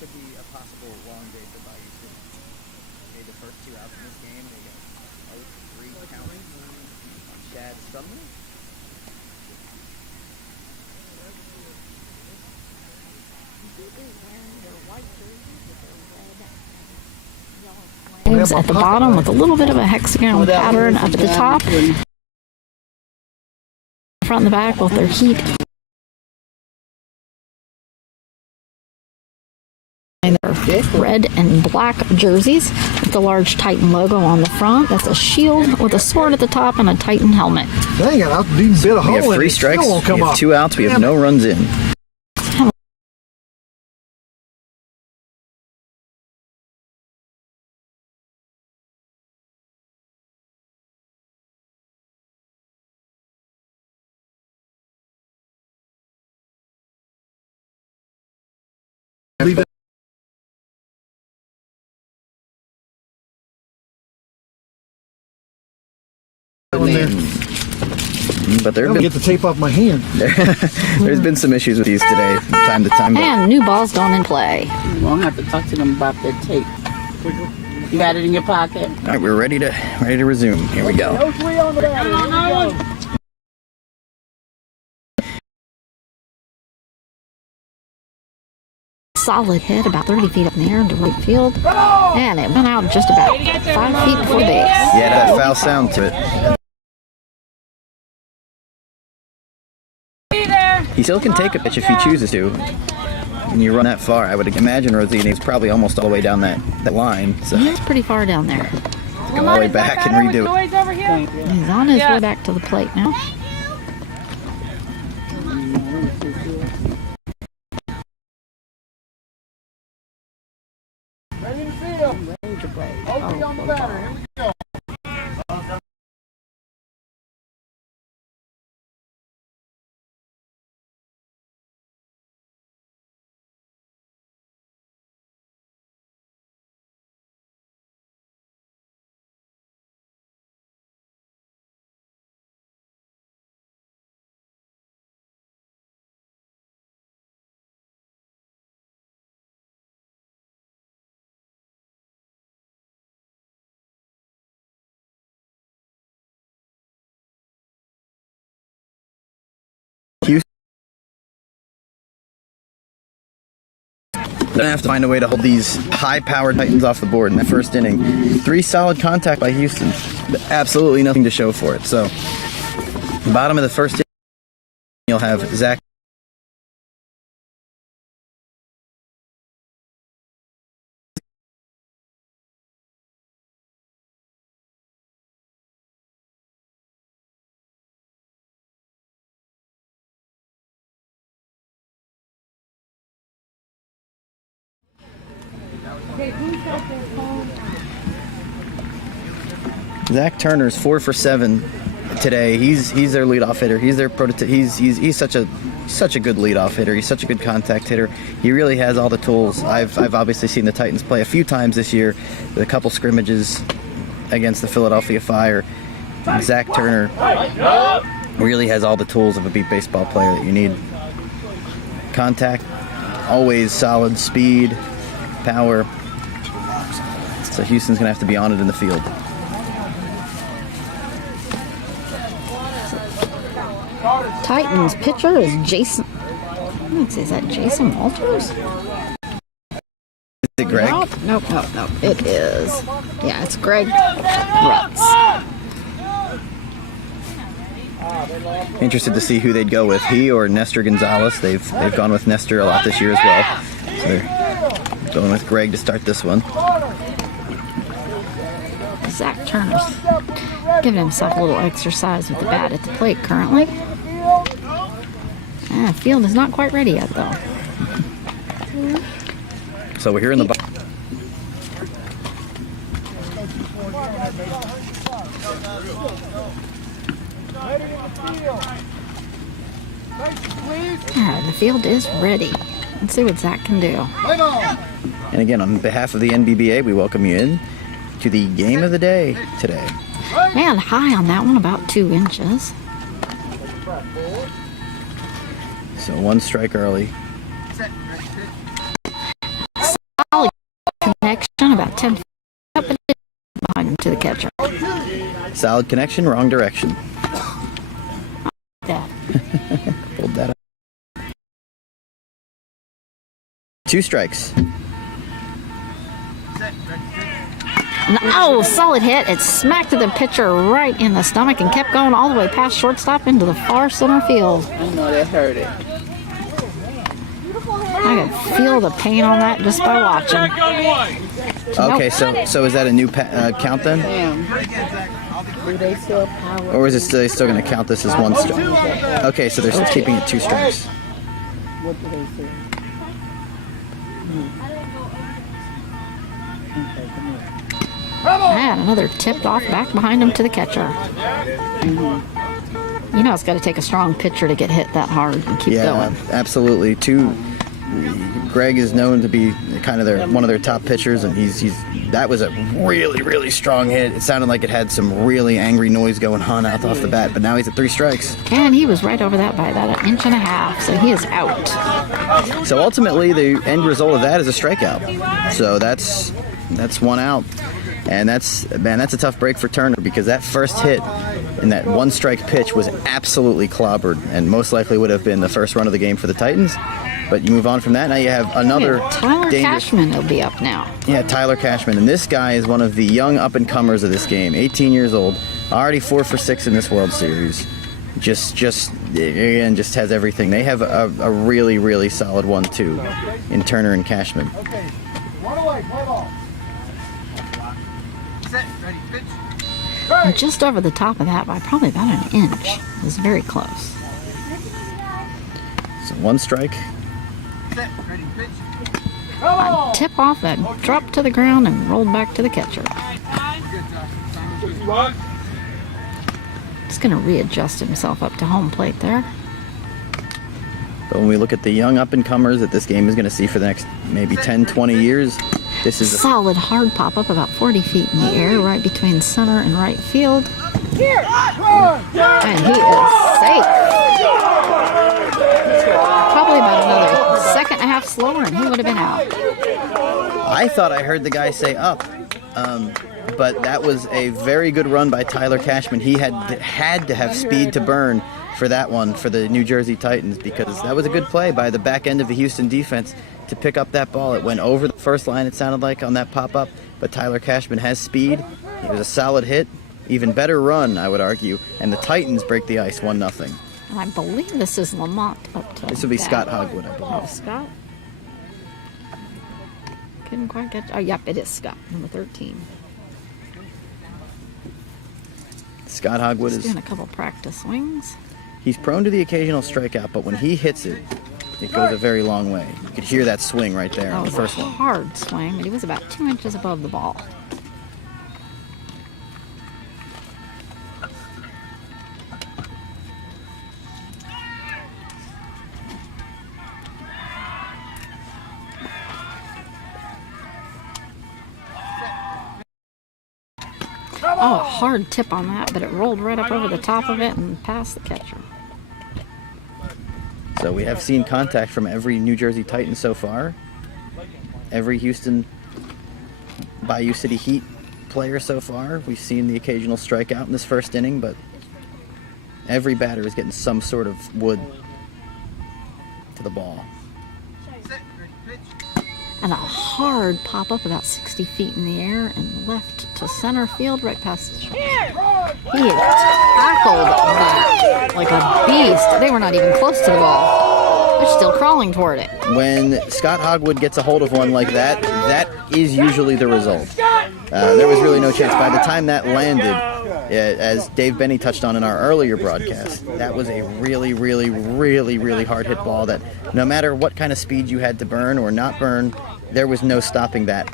Could be a possible long day for Bayou City. Okay, the first 2 outs in this game, they got 0-3 count on Chad Sumner. At the bottom with a little bit of a hexagon pattern up at the top. Front and the back, both their heat. And their red and black jerseys with the large Titan logo on the front. That's a shield with a sword at the top and a Titan helmet. Dang it, I'll be a bit of hole. We have 3 strikes, we have 2 outs, we have no runs in. Leave it. But there Let me get the tape off my hand. There's been some issues with these today, from time to time. And new ball's gone in play. You won't have to talk to them about that tape. You got it in your pocket? All right, we're ready to resume. Here we go. Solid hit about 30 feet up in the air into right field. And it went out just about 5 feet before the base. Yeah, that foul sound to it. He still can take a pitch if he chooses to. When you run that far, I would imagine Rosini's probably almost all the way down that line. So He's pretty far down there. go all the way back and redo it. He's on his way back to the plate now. Ready to field. Ready to play. OT on the batter. Here we go. Gonna have to find a way to hold these high-powered Titans off the board in that first inning. 3 solid contact by Houston, but absolutely nothing to show for it. So, bottom of the first inning, you'll have Zach. Zach Turner's 4 for 7 today. He's their leadoff hitter. He's their prototype. He's such a good leadoff hitter. He's such a good contact hitter. He really has all the tools. I've obviously seen the Titans play a few times this year with a couple scrimmages against the Philadelphia Fire. Zach Turner really has all the tools of a beat baseball player that you need. Contact, always solid, speed, power. So Houston's gonna have to be on it in the field. Titans pitcher is Jason. Is that Jason Walters? Is it Greg? Nope. It is. Yeah, it's Greg Rutz. Interested to see who they'd go with, he or Nestor Gonzalez. They've gone with Nestor a lot this year as well. So they're going with Greg to start this one. Zach Turner's giving himself a little exercise with the bat at the plate currently. Field is not quite ready yet, though. So we're here in the box. The field is ready. Let's see what Zach can do. And again, on behalf of the NBBA, we welcome you in to the game of the day today. Man, high on that one, about 2 inches. So 1 strike early. Solid connection, about 10 feet up and behind him to the catcher. Solid connection, wrong direction. That. Pulled that up. 2 strikes. Oh, solid hit. It smacked the pitcher right in the stomach and kept going all the way past shortstop into the far center field. I know that hurt it. I could feel the pain on that just by watching. Okay, so is that a new count then? Damn. Do they still power? Or is it still going to count this as 1 strike? Okay, so they're still keeping it 2 strikes. What do they say? And another tipped off back behind him to the catcher. You know it's got to take a strong pitcher to get hit that hard and keep going. Absolutely. Greg is known to be kind of one of their top pitchers, and that was a really, really strong hit. It sounded like it had some really angry noise going on off the bat, but now he's at 3 strikes. And he was right over that by about 1.5 inches, so he is out. So ultimately, the end result of that is a strikeout. So that's 1 out. And that's a tough break for Turner, because that first hit in that 1 strike pitch was absolutely clobbered and most likely would have been the first run of the game for the Titans. But you move on from that, now you have another Tyler dangerous... Cashman will be up now. Yeah, Tyler Cashman. And this guy is one of the young up-and-comers of this game. 18 years old, already 4 for 6 in this World Series. Just has everything. They have a really, really solid 1-2 in Turner and Cashman. Okay. One away, play ball. Set, ready, pitch. And just over the top of that by probably about 1 inch. It was very close. So 1 strike. Set, ready, pitch. A tip off that dropped to the ground and rolled back to the catcher. He's going to readjust himself up to home plate there. But when we look at the young up-and-comers that this game is going to see for the next maybe 10, 20 years, this is a solid hard pop-up about 40 feet in the air, right between center and right field. And he is safe. Probably about another 2.5 slower and he would have been out. I thought I heard the guy say up, but that was a very good run by Tyler Cashman. He had to have speed to burn for that one for the New Jersey Titans, because that was a good play by the back end of the Houston defense to pick up that ball. It went over the first line, it sounded like, on that pop-up, but Tyler Cashman has speed. It was a solid hit, even better run, I would argue, and the Titans break the ice 1-0. And I believe this is Lamont up to This will be bat. Scott Hogwood, I believe. Oh, Scott? Couldn't quite get... Oh, yep, it is Scott, number 13. Scott Hogwood He's is... doing a couple practice swings. He's prone to the occasional strikeout, but when he hits it, it goes a very long way. You could hear that swing right there That on the was first a one. hard swing, but he was about 2 inches above the ball. Oh, a hard tip on that, but it rolled right up over the top of it and past the catcher. So we have seen contact from every New Jersey Titan so far. Every Houston Bayou City Heat player so far. We've seen the occasional strikeout in this first inning, but every batter is getting some sort of wood to the ball. And a hard pop-up about 60 feet in the air and left to center field right past the short. He tackled that like a beast. They were not even close to the ball. They're still crawling toward it. When Scott Hogwood gets a hold of one like that, that is usually the result. There was really no chance. By the time that landed, as Dave Benny touched on in our earlier broadcast, that was a really, really, really, really hard hit ball that no matter what kind of speed you had to burn or not burn, there was no stopping that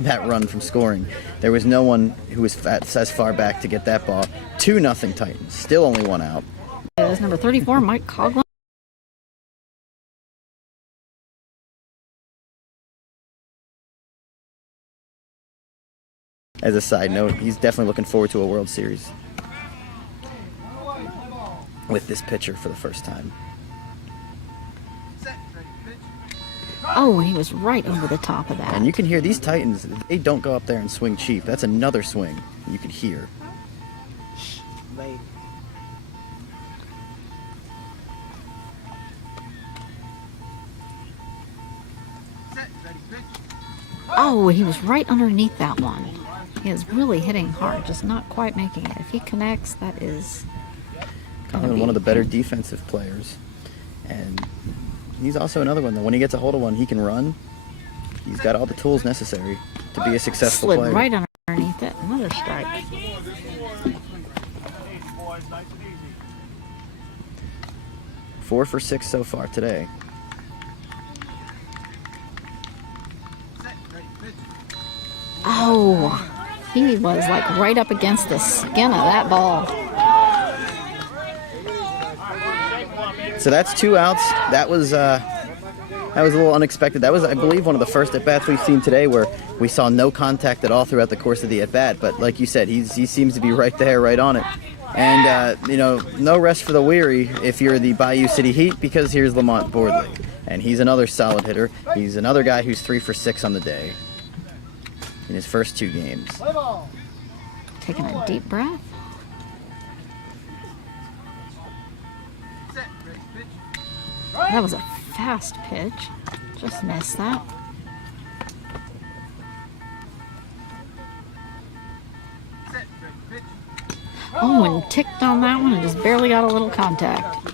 that run from scoring. There was no one who was as far back to get that ball. 2-0 Titans, still only 1 out. There's number 34, Mike Coughlin. as a side note, he's definitely looking forward to a World Series with this pitcher for the first time. Set, ready, pitch. Oh, and he was right over the top of that. And you can hear these Titans, they don't go up there and swing cheap. That's another swing you can hear. Late. Set, ready, pitch. Oh, he was right underneath that one. He is really hitting hard, just not quite making it. If he connects, that is gonna Colin, be one of the better defensive players. And he's also another one that when he gets a hold of one, he can run. He's got all the tools necessary to be a successful slid player. right underneath it. Another strike. 4 for 6 so far today. Set, ready, pitch. Oh, he was like right up against the skin of that ball. So that's 2 outs. That was a little unexpected. That was, I believe, one of the first at-bats we've seen today where we saw no contact at all throughout the course of the at-bat. But like you said, he seems to be right there, right on it. And, no rest for the weary if you're the Bayou City Heat, because here's Lamont Boardley. And he's another solid hitter. He's another guy who's 3 for 6 on the day in his first 2 games. Play ball. Taking a deep breath. Set, ready, pitch. That was a fast pitch. Just missed that. Set, ready, pitch. Oh, and ticked on that one and just barely got a little contact.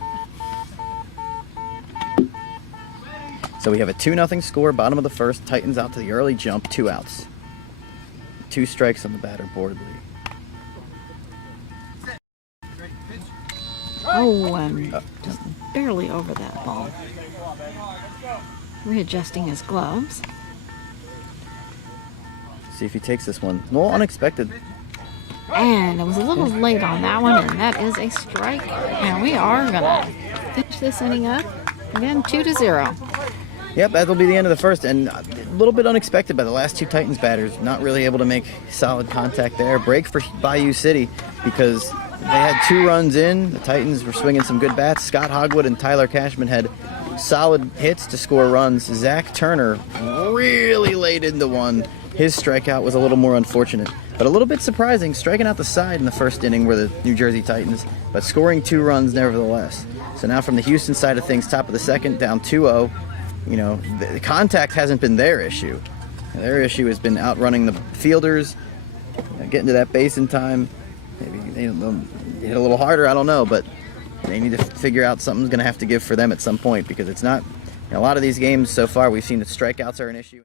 So we have a 2-0 score, bottom of the first. Titans out to the early jump, 2 outs. 2 strikes on the batter, Boardley. Set, ready, pitch. Oh, and just barely over that ball. Readjusting his gloves. See if he takes this one. A little unexpected. And it was a little late on that one, and that is a strike. And we are gonna finish this inning up again, 2-0. Yep, that'll be the end of the first, and a little bit unexpected by the last 2 Titans batters. Not really able to make solid contact there. Break for Bayou City because they had 2 runs in. The Titans were swinging some good bats. Scott Hogwood and Tyler Cashman had solid hits to score runs. Zach Turner really laid into one. His strikeout was a little more unfortunate, but a little bit surprising. Striking out the side in the first inning were the New Jersey Titans, but scoring 2 runs nevertheless. So now from the Houston side of things, top of the second, down 2-0. The contact hasn't been their issue. Their issue has been outrunning the fielders, getting to that base in time. Maybe they'll hit a little harder, I don't know, but they need to figure out something's going to have to give for them at some point, because it's not, a lot of these games so far we've seen that strikeouts are an issue.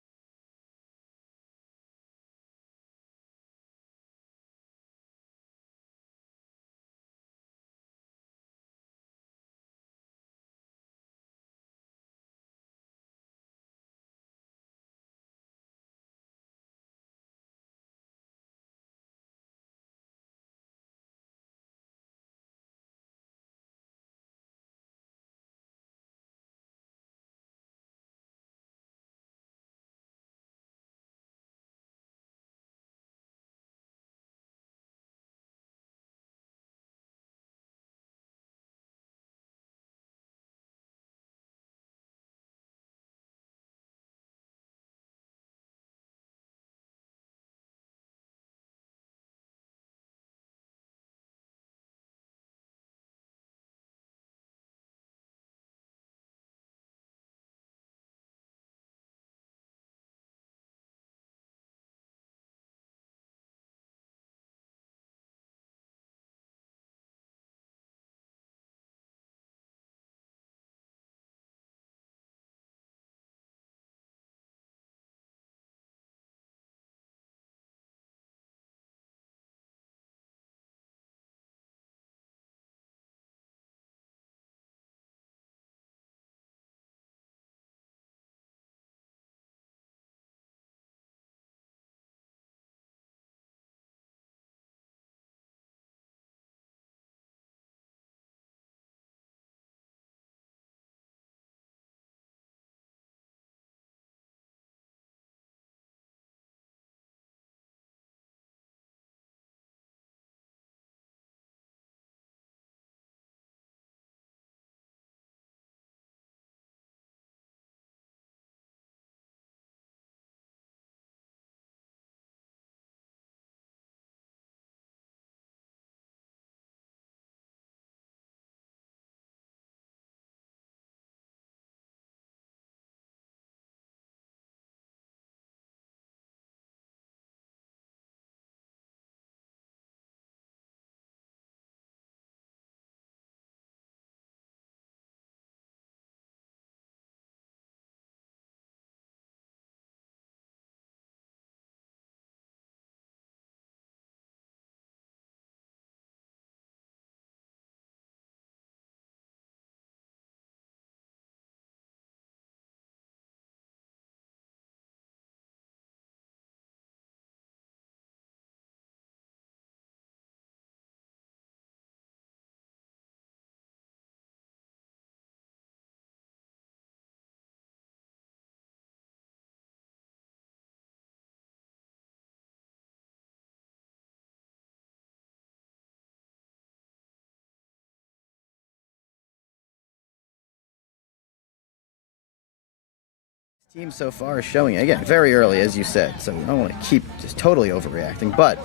Team so far is showing, again, very early, as you said, so I don't want to keep just totally overreacting, but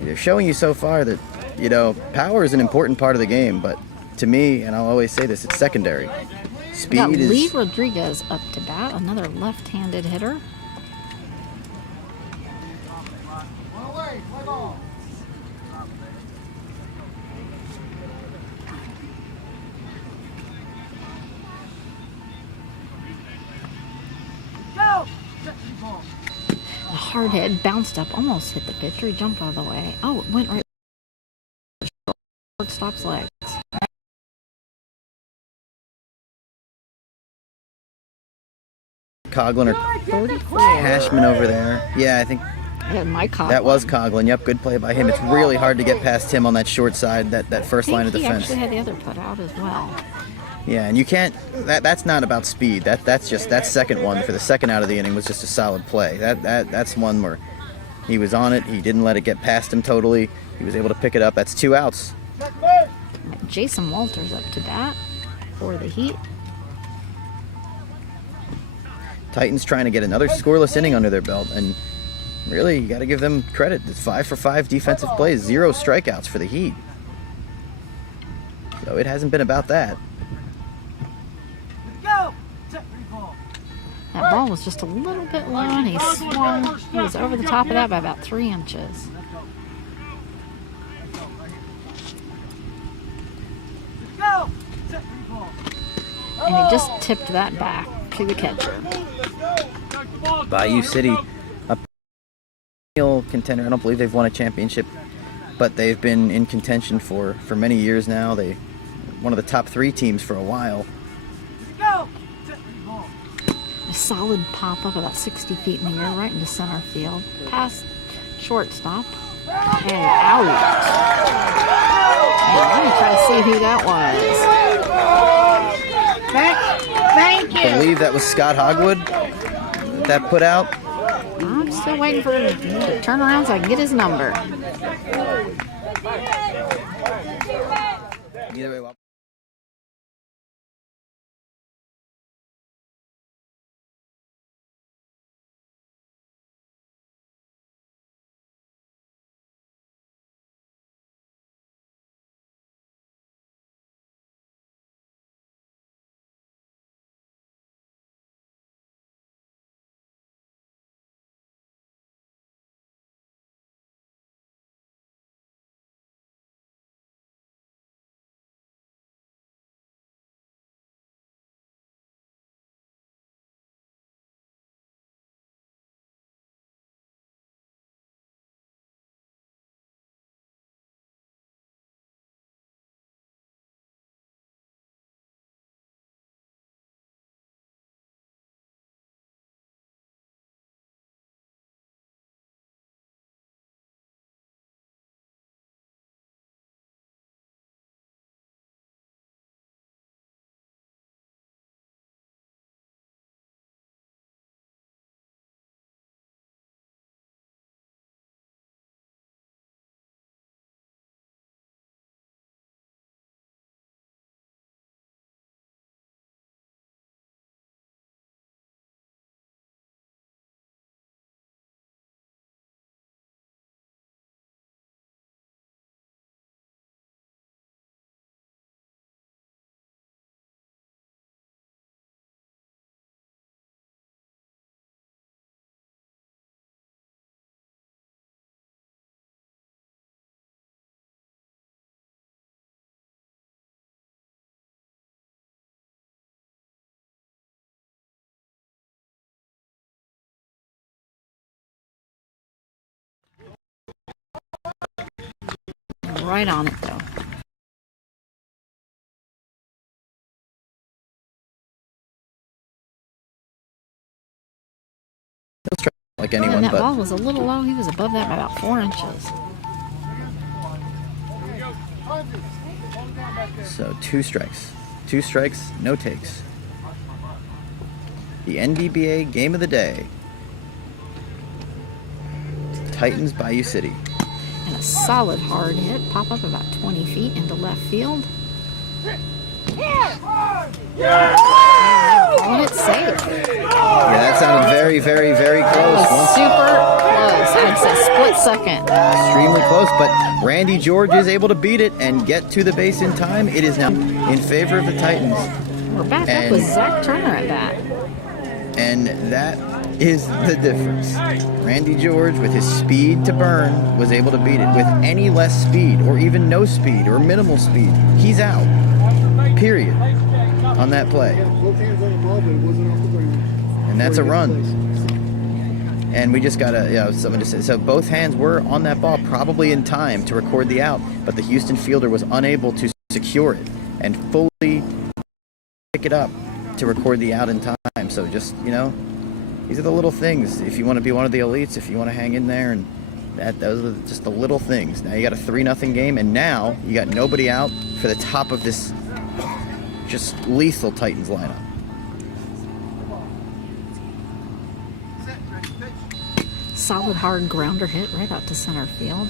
they're showing you so far that, you know, power is an important part of the game, but to me, and I'll always say this, it's secondary. We Speed got is... Lee Rodriguez up to bat, another left-handed hitter. The hard hit bounced up, almost hit the pitcher. He jumped out of the way. Oh, it went right. Shortstop's legs. Coughlin or 34. Cashman over there. Yeah, I think Yeah, Mike Coughlin. that was Coughlin. Yep, good play by him. It's really hard to get past him on that short side, that first line of He defense. actually had the other put out as well. Yeah, and you can't. That's not about speed. That's second one for the second out of the inning was just a solid play. That's one where he was on it. He didn't let it get past him totally. He was able to pick it up. That's 2 outs. Jason Walters up to bat for the Heat. Titans trying to get another scoreless inning under their belt, and really, you got to give them credit. It's 5 for 5 defensive plays, 0 strikeouts for the Heat. So it hasn't been about that. That ball was just a little bit low, and he swung. He was over the top of that by about 3 inches. And he just tipped that back to the catcher. Bayou City, a perennial contender. I don't believe they've won a championship, but they've been in contention for many years now. They one of the top 3 teams for a while. A solid pop up about 60 feet in the air right into center field. Past shortstop. And out. And let me try to see who that was. Thank I believe that was Scott Hogwood that put out. I'm still waiting for him to turn around so I can get his number. Either way, well. Right on it, though. He'll strike like And anyone, that ball but was a little low. He was above that by about 4 inches. so 2 strikes. 2 strikes, no takes. The NBBA game of the day. Titans Bayou City. And a solid hard hit. Pop up about 20 feet into left field. Calling it safe. Yeah, sounded very, very, very That close. was super close. I'd say split second. Extremely close, but Randy George is able to beat it and get to the base in time. It is now in favor of the Titans. We're back up with Zach Turner at bat. And that is the difference. Randy George, with his speed to burn, was able to beat it. With any less speed, or even no speed, or minimal speed, he's out. Period. On that play. And that's a run. And we just gotta, someone just said, so both hands were on that ball, probably in time to record the out, but the Houston fielder was unable to secure it and fully pick it up to record the out in time. So just, these are the little things. If you want to be one of the elites, if you want to hang in there, and those are just the little things. Now you got a 3-0 game, and now you got nobody out for the top of this just lethal Titans lineup. Set, ready, pitch. Solid hard grounder hit right out to center field.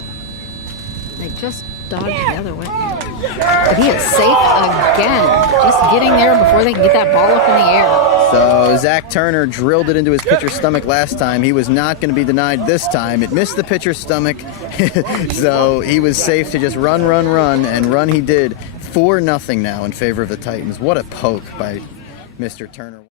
They just dodged the other way. But he is safe again. Just getting there before they can get that ball up in the air. So Zach Turner drilled it into his pitcher's stomach last time. He was not going to be denied this time. It missed the pitcher's stomach. So he was safe to just run, and run he did. 4-0 now in favor of the Titans. What a poke by Mr. Turner.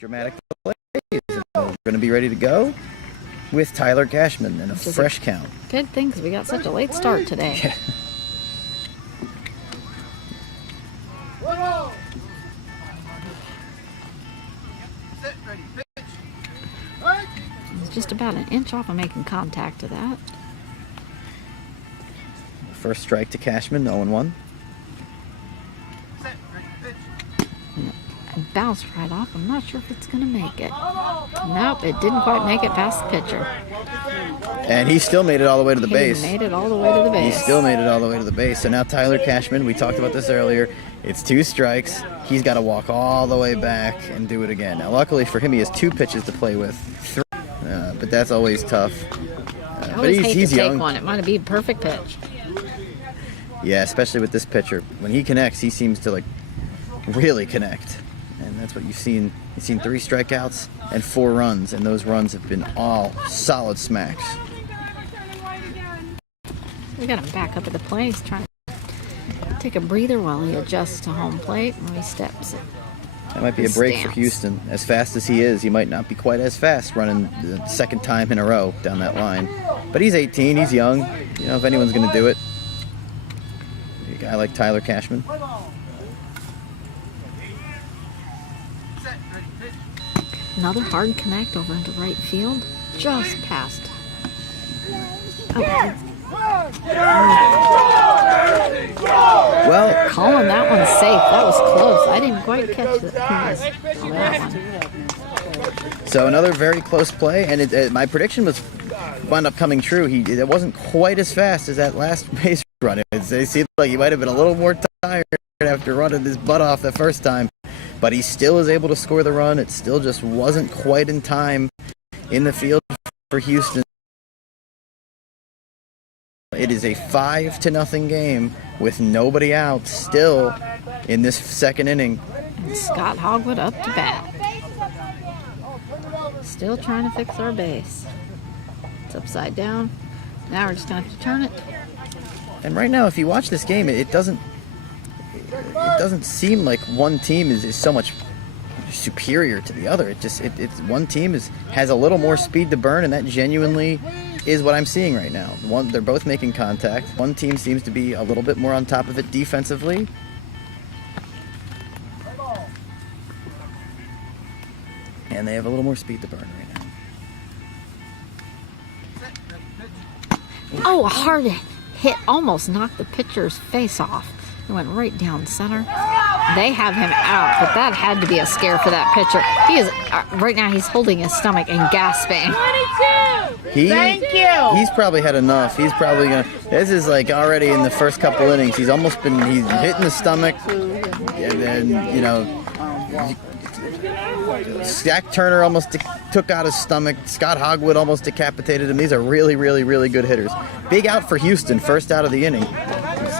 Dramatic plays. We're going to be ready to go with Tyler Cashman and a fresh count. Good thing because we got such a late start today. Yeah. Set, ready, pitch. He's just about an inch off of making contact to that. First strike to Cashman, 0-1. Set, ready, pitch. And bounced right off. I'm not sure if it's going to make it. Nope, it didn't quite make it past the pitcher. And he still made it all the way to the base. He made it all the way to the base. He still made it all the way to the base. So now Tyler Cashman, we talked about this earlier, it's 2 strikes. He's got to walk all the way back and do it again. Now, luckily for him, he has 2 pitches to play with. 3, but that's always tough. I But always hate he's to take young. one. It might be a perfect pitch. Yeah, especially with this pitcher. When he connects, he seems to really connect. And that's what you've seen. You've seen 3 strikeouts and 4 runs, and those runs have been all solid smacks. We got him back up at the plate. He's trying to take a breather while he adjusts to home plate and re-steps it. That might be a break for Houston. As fast as he is, he might not be quite as fast running the second time in a row down that line. But he's 18, he's young. If anyone's going to do it, a guy like Tyler Cashman. Set, ready, pitch. Another hard connect over into right field. Just past. Oh, Well, calling that one safe. That was close. I didn't quite catch that one. so another very close play, and my prediction wound up coming true. It wasn't quite as fast as that last base run. It seemed like he might have been a little more tired after running his butt off the first time, but he still is able to score the run. It still just wasn't quite in time in the field for Houston. It is a 5-0 game with nobody out still in this second inning. And Scott Hogwood up to bat. Still trying to fix our base. It's upside down. Now we're just going to have to turn it. And right now, if you watch this game, it doesn't seem like one team is so much superior to the other. It's one team has a little more speed to burn, and that genuinely is what I'm seeing right now. They're both making contact. One team seems to be a little bit more on top of it defensively. And they have a little more speed to burn right now. Set, ready, pitch. Oh, a hard hit almost knocked the pitcher's face off. It went right down center. They have him out, but that had to be a scare for that pitcher. He is right now. He's holding his stomach and gasping. Thank you. He's probably had enough. He's probably gonna. This is like already in the first couple innings. He's almost been. He's hitting the stomach, and then you know, Zach Turner almost took out his stomach. Scott Hogwood almost decapitated him. These are really, really, really good hitters. Big out for Houston. First out of the inning.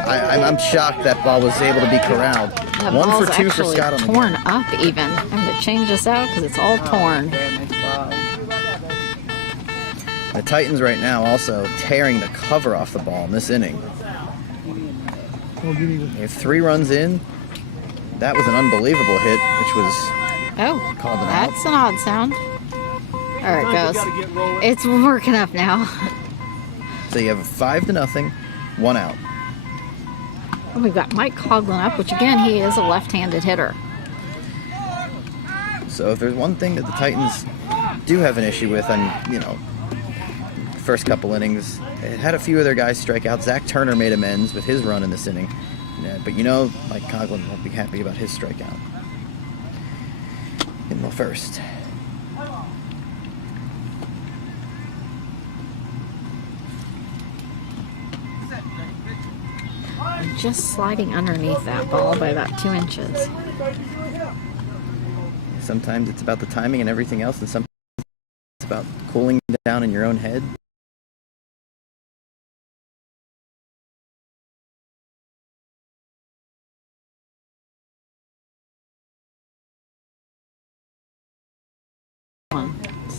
I'm shocked that ball was able to be corralled. That 1 ball's for 2 for actually Scott on the torn up even. I'm going to change this out because it's all torn. The Titans right now also tearing the cover off the ball in this inning. They have 3 runs in. That was an unbelievable hit, which was Oh, called an out. that's an odd sound. There it goes. It's working up now. So you have a 5-0, 1 out. We've got Mike Coughlin up, which again, he is a left-handed hitter. So if there's one thing that the Titans do have an issue with, and you know, first couple innings, it had a few of their guys strike out. Zach Turner made amends with his run in this inning, yeah, but you know, Mike Coughlin won't be happy about his strikeout in the first. Just sliding underneath that ball by about 2 inches. Sometimes it's about the timing and everything else, and sometimes it's about cooling down in your own head.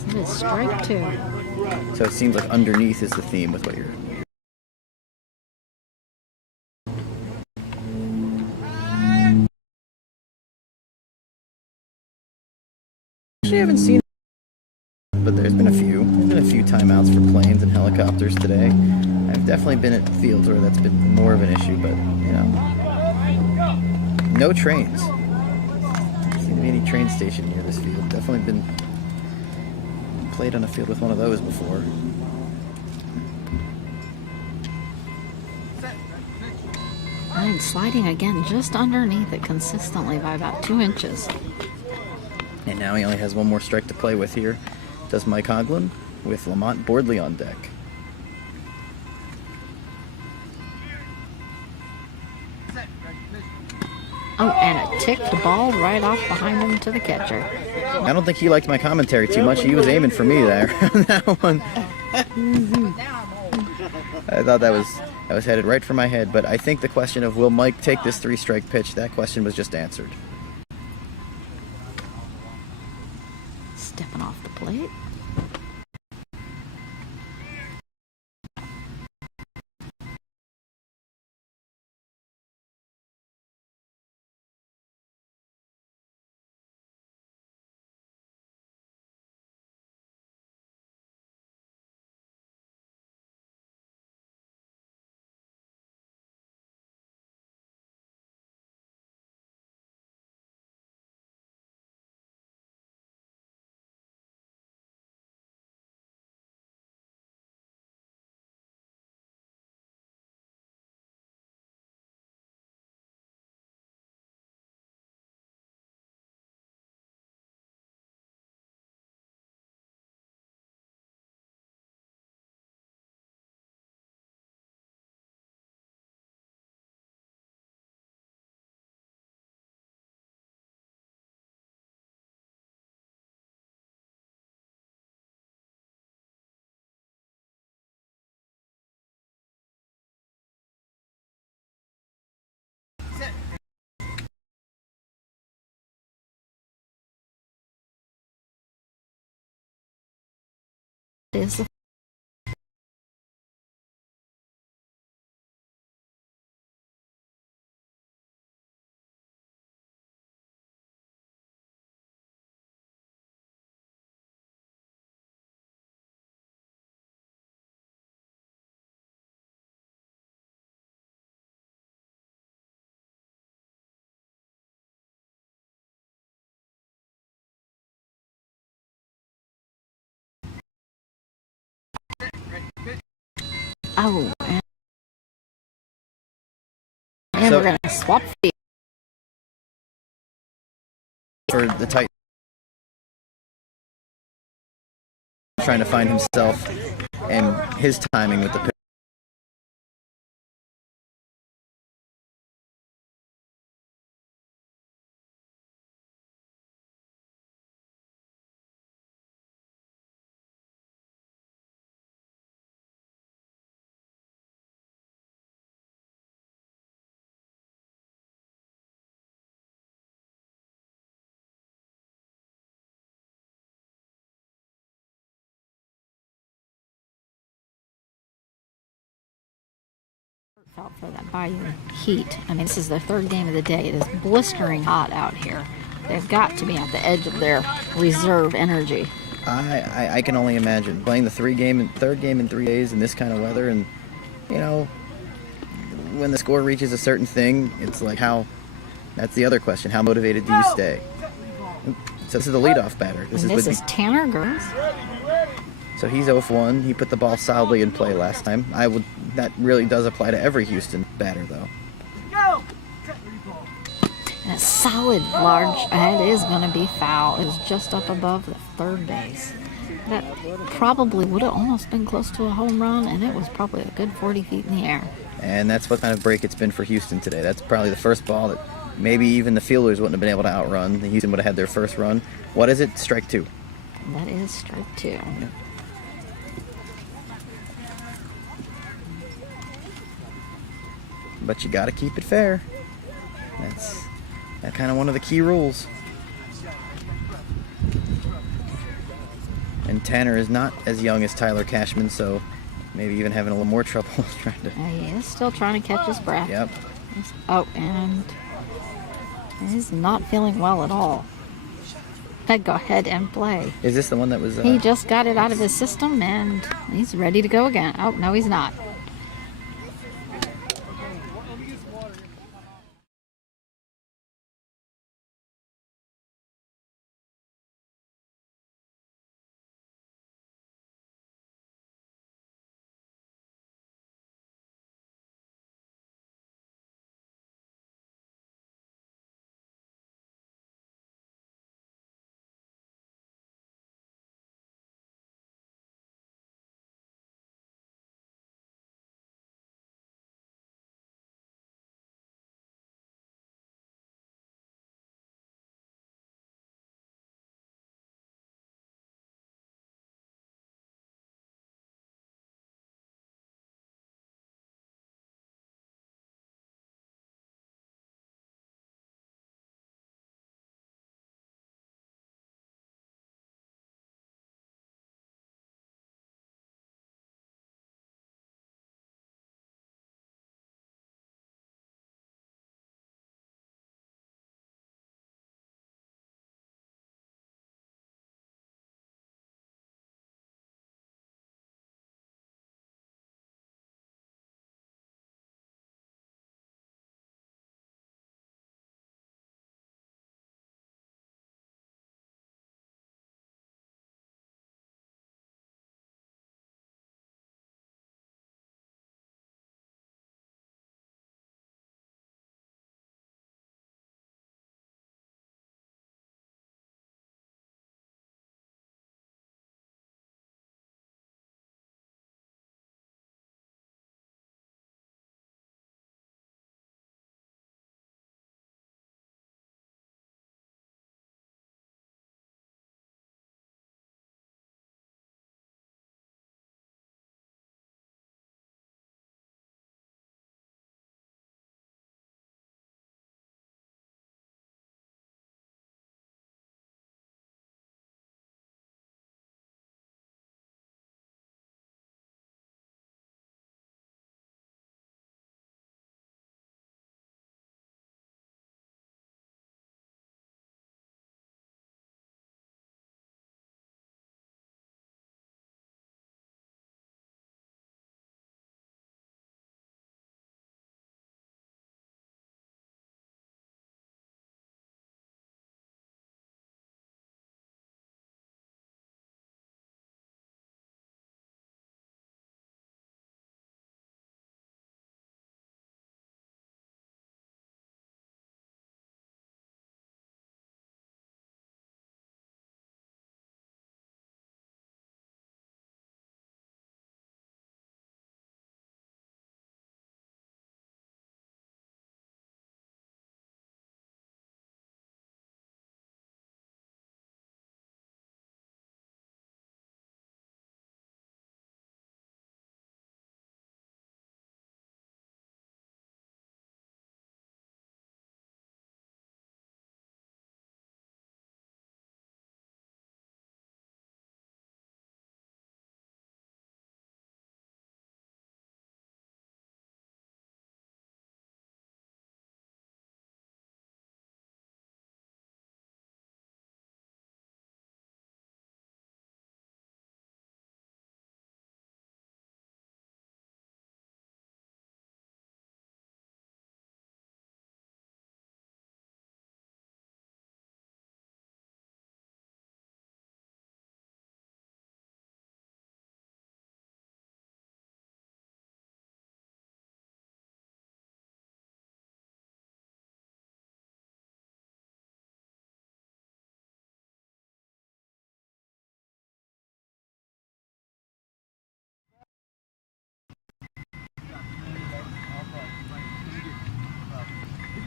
This is strike 2. So it seems like underneath is the theme with what you're. Actually, I haven't seen, but there's been a few. There's been a few timeouts for planes and helicopters today. I've definitely been at fields where that's been more of an issue, but you know, no trains. Doesn't seem to be any train station near this field. Definitely been played on a field with one of those before. And sliding again just underneath it consistently by about 2 inches. And now he only has one more strike to play with here. Does Mike Coughlin with Lamont Boardley on deck. Set, ready, pitch. Oh, and a ticked ball right off behind him to the catcher. I don't think he liked my commentary too much. He was aiming for me there on that one. I thought that was headed right for my head, but I think the question of will Mike take this 3-strike pitch, that question was just answered. Stepping off the plate. Is the Oh, and So- we're going to swap feet. For the Titans, trying to find himself and his timing with the pitch. Felt for that Bayou heat. I mean, this is their third game of the day. It is blistering hot out here. They've got to be at the edge of their reserve energy. I can only imagine playing the third game in 3 days in this kind of weather, and you know, when the score reaches a certain thing, it's like that's the other question: how motivated do you stay? So this is the leadoff batter. This is Tanner Gerns. So he's 0 for 1. He put the ball solidly in play last time. That really does apply to every Houston batter, though. And a solid large, and it is going to be foul. It was just up above the third base. That probably would have almost been close to a home run, and it was probably a good 40 feet in the air. And that's what kind of break it's been for Houston today. That's probably the first ball that maybe even the fielders wouldn't have been able to outrun. The Houston would have had their first run. What is it? Strike 2. That is strike 2. Yeah. But you got to keep it fair. That's kind of one of the key rules. And Tanner is not as young as Tyler Cashman, so maybe even having a little more trouble trying to. He is still trying to catch his breath. Yep. Oh, and he's not feeling well at all. Go ahead and play. Is this the one that was? He just got it out of his system, and he's ready to go again. Oh, no, he's not.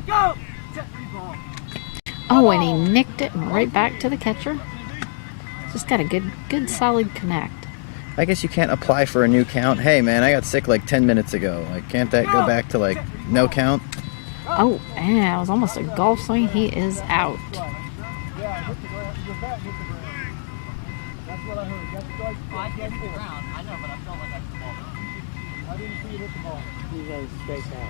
Go! Set ball. Oh, and he nicked it and right back to the catcher. Just got a good solid connect. I guess you can't apply for a new count. Hey, man, I got sick like 10 minutes ago. Like, can't that go back to like no count? Oh, and it was almost a golf swing. He is out. Yeah, hit the ground. Your bat hit the ground. That's what I heard. That's strike. Oh, I did hit the ground. I know, but I felt like I hit the ball. I didn't see you hit the ball. You guys straight out.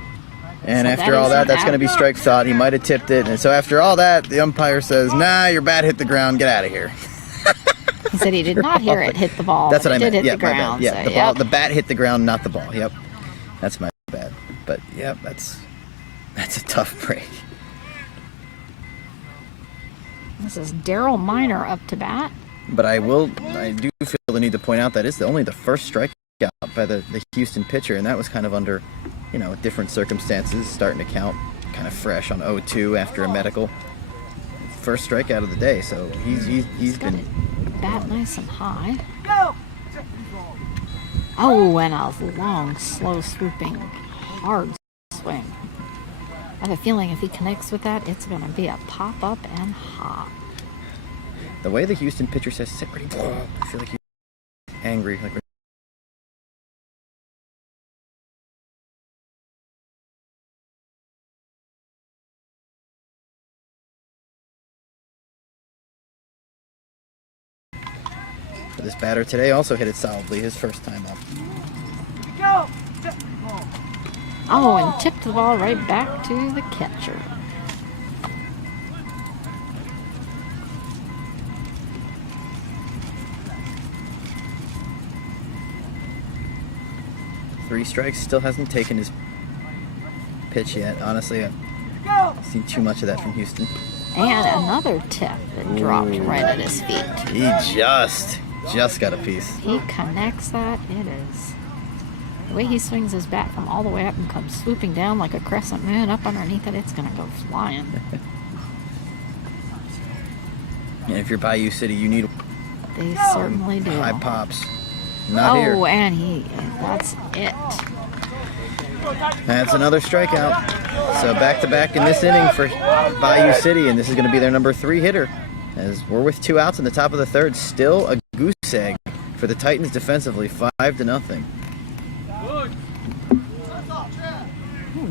And So after that all is that, an that's going to out. be strike thought. He might have tipped it. And so after all that, the umpire says, nah, your bat hit the ground. Get out of here. He said he did not hear it hit the ball. That's but what I it meant. did hit Yeah, the my ground. bad. Yeah, So, the ball, yep. the bat hit the ground, not the ball. Yep. That's my bad. But, yep, that's a tough break. This is Daryl Miner up to bat. But I do feel the need to point out that it's only the first strikeout by the Houston pitcher, and that was kind of under, different circumstances, starting to count kind of fresh on 0-2 after a medical. First strikeout of the day, so he's Got been. it bat nice and high. Go! Set ball. Oh, and a long, slow, swooping, hard swing. I have a feeling if he connects with that, it's going to be a pop-up and hop. The way the Houston pitcher says sit ready, I feel like he's angry. Like but this batter today also hit it solidly, his first time up. Go! Set ball. Oh, and tipped the ball right back to the catcher. Three strikes, still hasn't taken his pitch yet. Honestly, I've Go! seen too much of that from Houston. And another tip that dropped right at his feet. He just got a piece. He connects that. It is. The way he swings his bat from all the way up and comes swooping down like a crescent moon up underneath it, it's going to go flying. And if you're Bayou City, you need They certainly do. high pops. Not Oh, here. and that's it. That's another strikeout. So back-to-back in this inning for Bayou City, and this is going to be their number 3 hitter. As we're with 2 outs in the top of the third, still a goose egg for the Titans defensively, 5-0.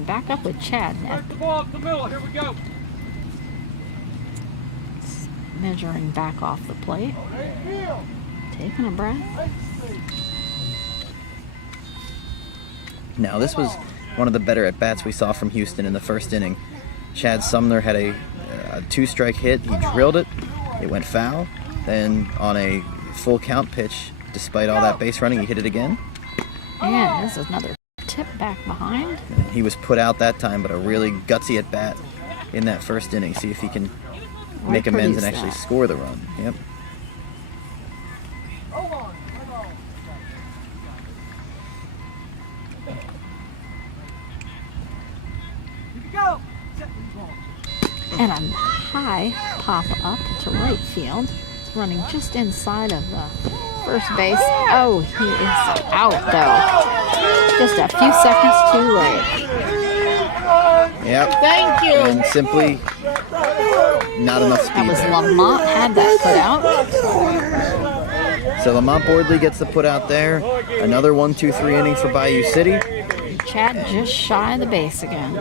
Back up with Chad now. The ball up the middle. Here we go. Measuring back off the plate. Taking a breath. Now, this was one of the better at-bats we saw from Houston in the first inning. Chad Sumner had a 2-strike hit. He drilled it. It went foul. Then on a full count pitch, despite all that base running, he hit it again. And this is another tip back behind. He was put out that time, but a really gutsy at-bat in that first inning. See if he can make amends and Reproduce actually that. score the run. Yep. Go! Set ball. And a high pop up to right field. It's running just inside of the first base. Oh, he is out though. Just a few seconds too late. Yep. Thank you. And simply not enough That speed was there. Lamont had that put out. So Lamont Boardley gets the put out there. Another 1-2-3 inning for Bayou City. Chad just shy of the base again.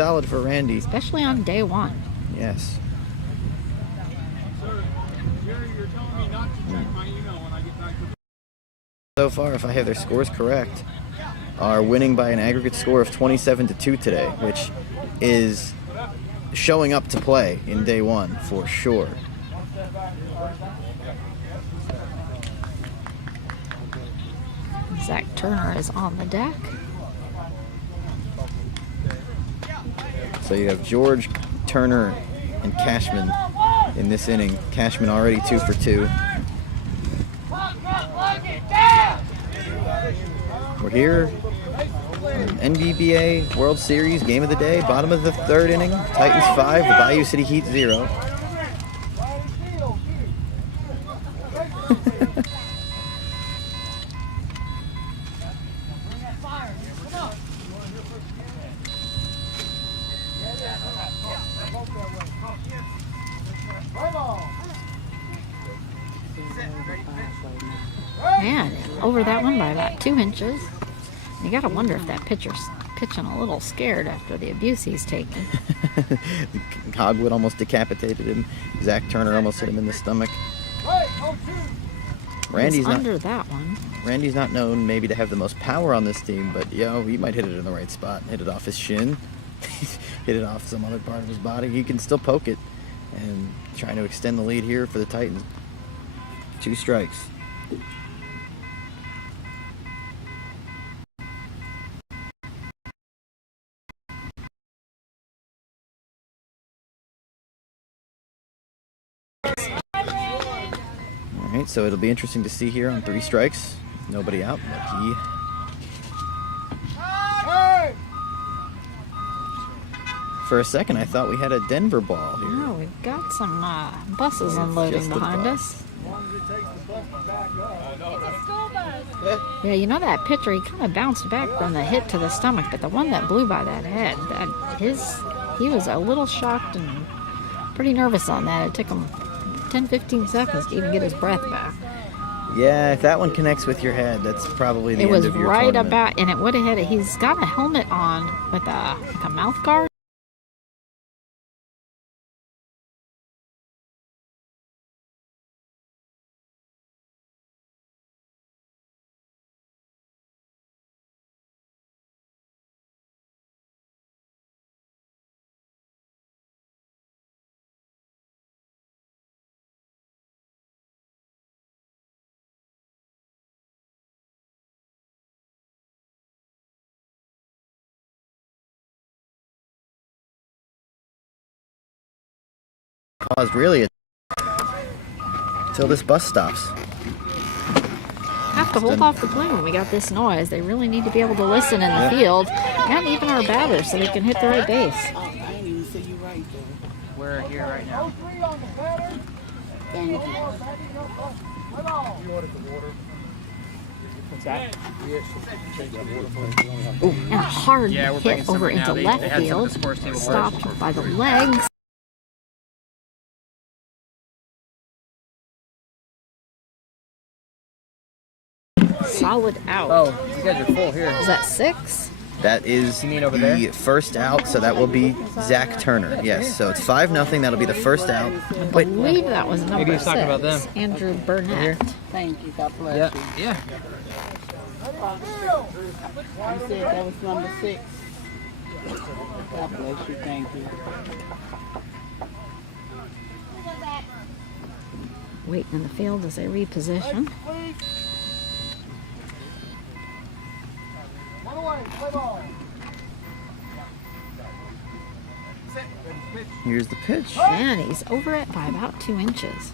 solid for Randy. especially on day one. Yes. Jerry, you're telling me not to check my email when I get back to So far, if I have their scores correct, are winning by an aggregate score of 27-2 today, which is showing up to play in day one for sure. Zach Turner is on the deck. So you have George, Turner, and Cashman in this inning. Cashman already 2 for 2. We're here. NBBA World Series game of the day, bottom of the third inning. Titans 5, the Bayou City Heat 0. Man, over that one by about 2 inches. You gotta wonder if that pitcher's pitching a little scared after the abuse he's taken. Hogwood almost decapitated him. Zach Turner almost hit him in the stomach. Randy's not under that one. Randy's not known maybe to have the most power on this team, but he might hit it in the right spot. Hit it off his shin, hit it off some other part of his body. He can still poke it and trying to extend the lead here for the Titans. 2 strikes. All right, so it'll be interesting to see here on 3 strikes. Nobody out, but he... For a second, I thought we had a Denver ball here. Oh, we've got some buses unloading just the behind bus. us. Yeah, you know that pitcher, he kind of bounced back from the hit to the stomach, but the one that blew by that head, he was a little shocked and pretty nervous on that. It took him 10-15 seconds to even get his breath back. Yeah, if that one connects with your head, that's probably the It end was of your right tournament. about, and it would have hit it. He's got a helmet on with like a mouth guard. Paused really until this bus stops. Have to hold off the plane when we got this noise. They really need to be able to listen in the field, and even our batters, so they can hit the right base. Oh, I didn't even see you right there. We're here right now. Thank you. What's that? And a hard Yeah, we're bringing hit some over right now. into They left had some of field, the scores table first. stopped by the legs. Solid out. Oh, you guys are full here. Is that 6? That is You mean over the there? first out, so that will be Zach Turner. Yes, so it's 5-0. That'll be the first out. I Wait, believe that was number Maybe he's 6. talking about them. Andrew Burnett. Thank you. God bless you. Yeah. You said that was number 6. God bless you. Thank you. Waiting in the field as they reposition. One away, play ball. here's the pitch. And he's over it by about 2 inches.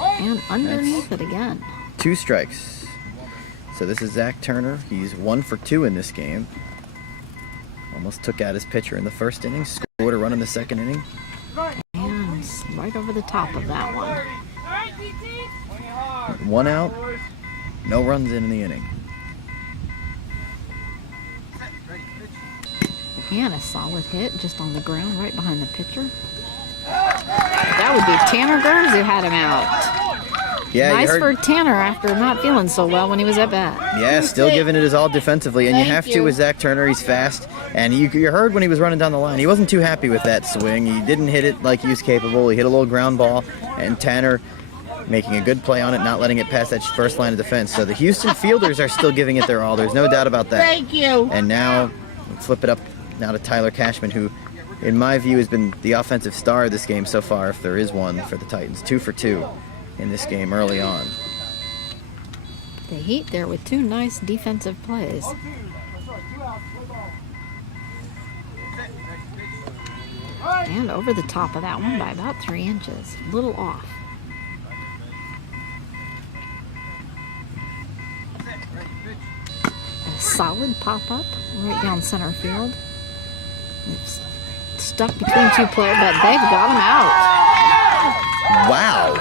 And underneath it again. 2 strikes. So this is Zach Turner. He's 1 for 2 in this game. Almost took out his pitcher in the first inning. Scored a run in the second inning. And right over the top of that one. 1 out. No runs in the inning. And a solid hit just on the ground right behind the pitcher. That would be Tanner Gers who had him out. Yeah, you Nice heard. for Tanner after not feeling so well when he was at bat. Yeah, still giving it his all defensively, and you Thank have to you. with Zach Turner. He's fast, and you heard when he was running down the line, he wasn't too happy with that swing. He didn't hit it like he was capable. He hit a little ground ball, and Tanner making a good play on it, not letting it pass that first line of defense. So the Houston fielders are still giving it their all. There's no doubt about that. Thank you. And now, flip it up now to Tyler Cashman, who, in my view, has been the offensive star of this game so far, if there is one for the Titans. 2 for 2 in this game early on. The Heat there with 2 nice defensive plays. And over the top of that one by about 3 inches. A little off. A solid pop-up right down center field. It's stuck between 2 players, but they've got him out. Wow.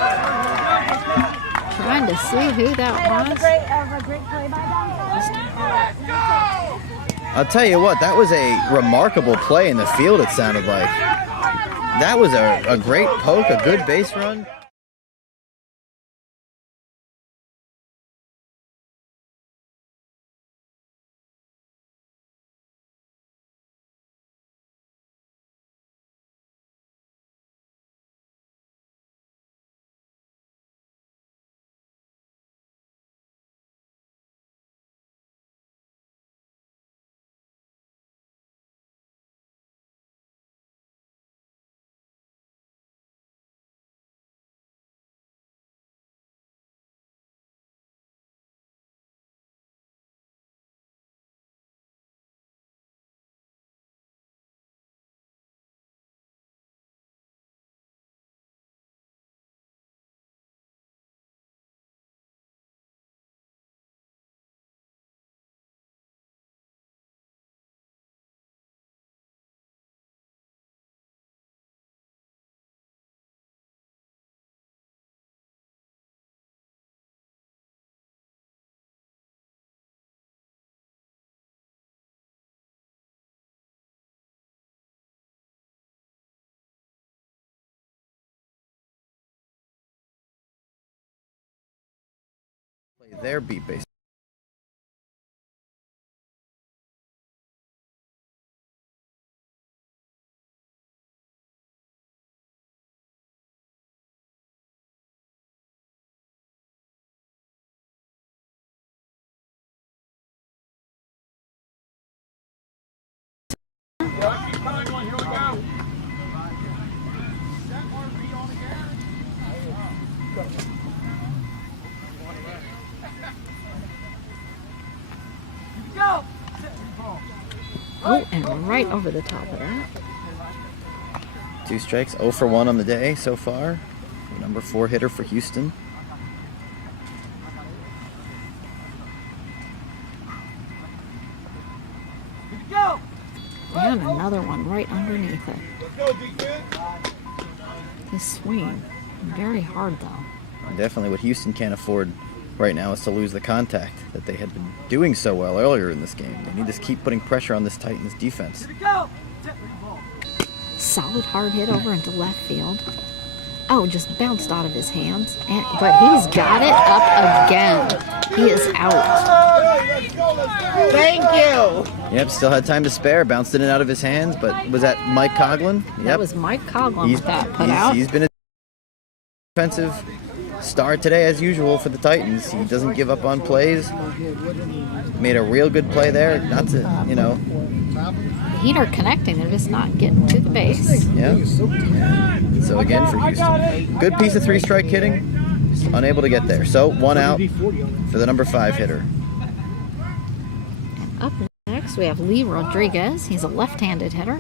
Trying to see who that was. I'll tell you what, that was a remarkable play in the field, it sounded like. That was a great poke, a good base run. Their beat base. Oh, and right over the top of that. 2 strikes, 0 for 1 on the day so far. Number 4 hitter for Houston. And another one right underneath it. This swing, very hard though. Definitely what Houston can't afford right now is to lose the contact that they had been doing so well earlier in this game. They need to keep putting pressure on this Titans defense. Solid hard hit over into left field. Oh, just bounced out of his hands. But he's got it up again. He is out. Thank you. Yep, still had time to spare. Bounced it in and out of his hands, but was that Mike Coughlin? Yep. That was Mike Coughlin with that put out. He's been a defensive star today as usual for the Titans. He doesn't give up on plays. Made a real good play there. Not to, you know. The Heat are connecting. They're just not getting to the base. Yeah. So again for Houston. Good piece of 3-strike hitting. Just unable to get there. So 1 out for the number 5 hitter. And up next we have Lee Rodriguez. He's a left-handed hitter.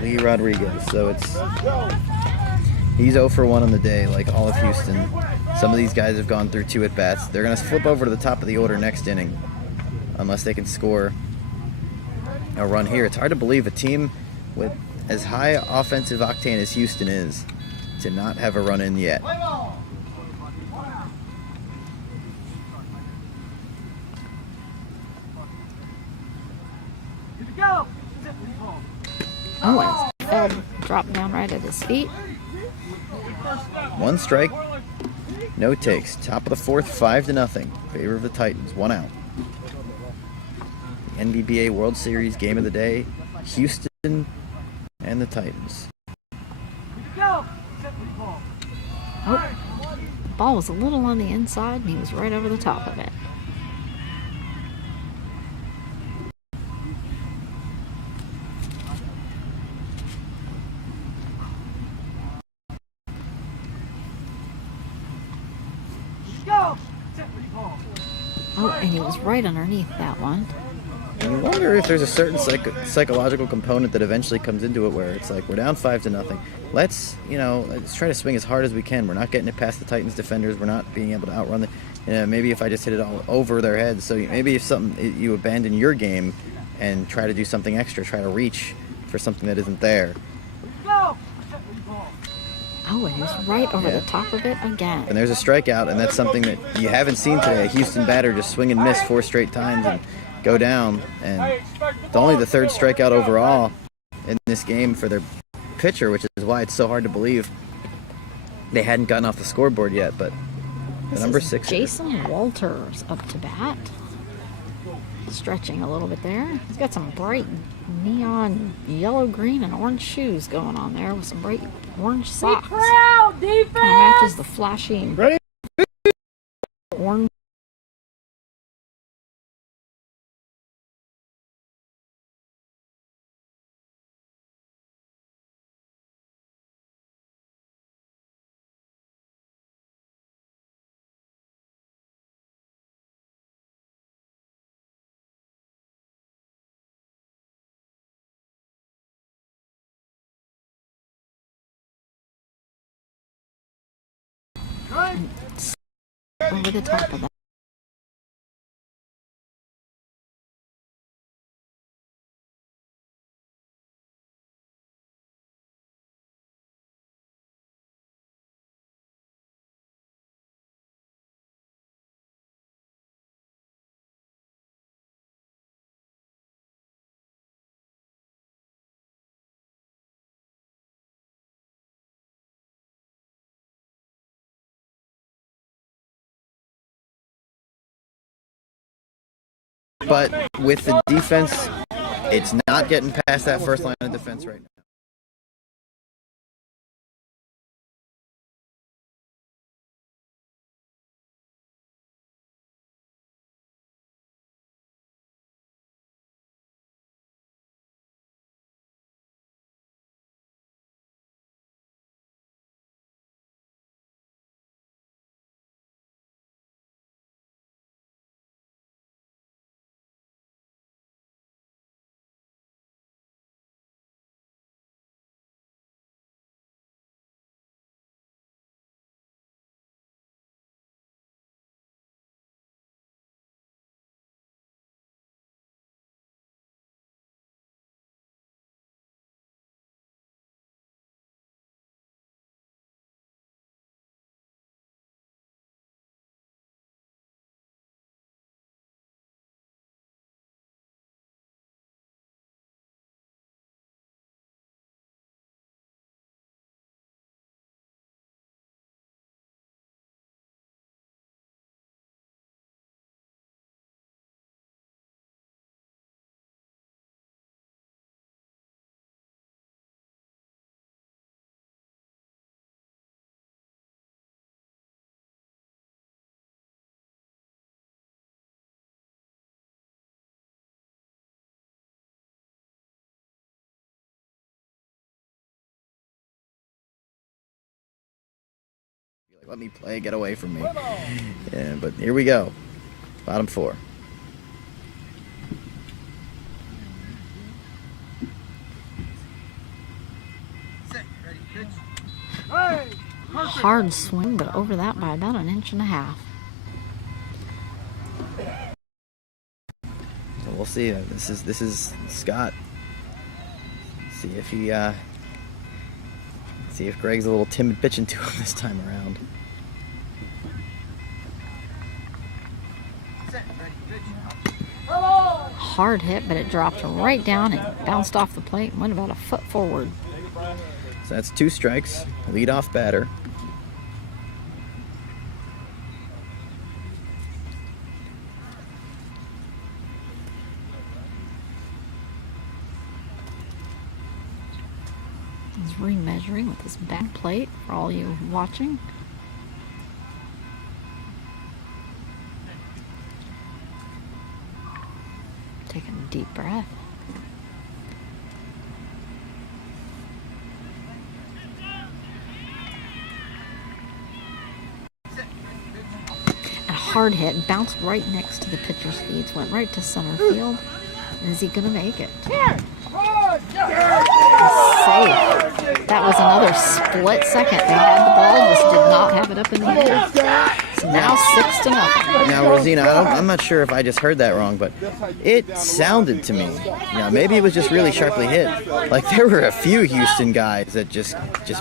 Lee Rodriguez. So he's 0 for 1 on the day, like all of Houston. Some of these guys have gone through 2 at-bats. They're going to flip over to the top of the order next inning unless they can score a run here. It's hard to believe a team with as high offensive octane as Houston is to not have a run in yet. Oh, and fell, dropped down right at his feet. 1 strike, no takes. Top of the 4th, 5-0. Favor of the Titans. 1 out. The NBBA World Series game of the day. Houston and the Titans. Oh, the ball was a little on the inside, and he was right over the top of it. Oh, and he was right underneath that one. And you wonder if there's a certain psychological component that eventually comes into it where it's like, we're down 5-0. Let's try to swing as hard as we can. We're not getting it past the Titans defenders. We're not being able to outrun maybe if I just hit it all over their heads. So maybe if you abandon your game and try to do something extra, try to reach for something that isn't there. Oh, and he was right over the top of it again. And there's a strikeout, and that's something that you haven't seen today. A Houston batter just swing and miss 4 straight times and go down. And it's only the 3rd strikeout overall in this game for their pitcher, which is why it's so hard to believe they hadn't gotten off the scoreboard yet. But the number 6, Jason Walters up to bat. Stretching a little bit there. He's got some bright neon yellow, green, and orange shoes going on there with some bright orange socks. Kind of matches the flashy orange. Over the top of that. But with the defense, it's not getting past that first line of defense right now. Let me play, get away from me. Yeah, but here we go. Bottom 4. Hard swing, but over that by about 1.5 inches. So we'll see. This is Scott. See if Greg's a little timid pitching to him this time around. hard hit, but it dropped right down and bounced off the plate and went about a foot forward. So that's 2 strikes. Leadoff batter. He's remeasuring with his back plate for all you watching. Taking a deep breath. A hard hit bounced right next to the pitcher's feet, went right to center field. Is he going to make it? Safe. That was another split second. They had the ball, just did not have it up in the air. So now 6-0. Now, Rosina, I'm not sure if I just heard that wrong, but it sounded to me. Now, maybe it was just really sharply hit. Like there were a few Houston guys that just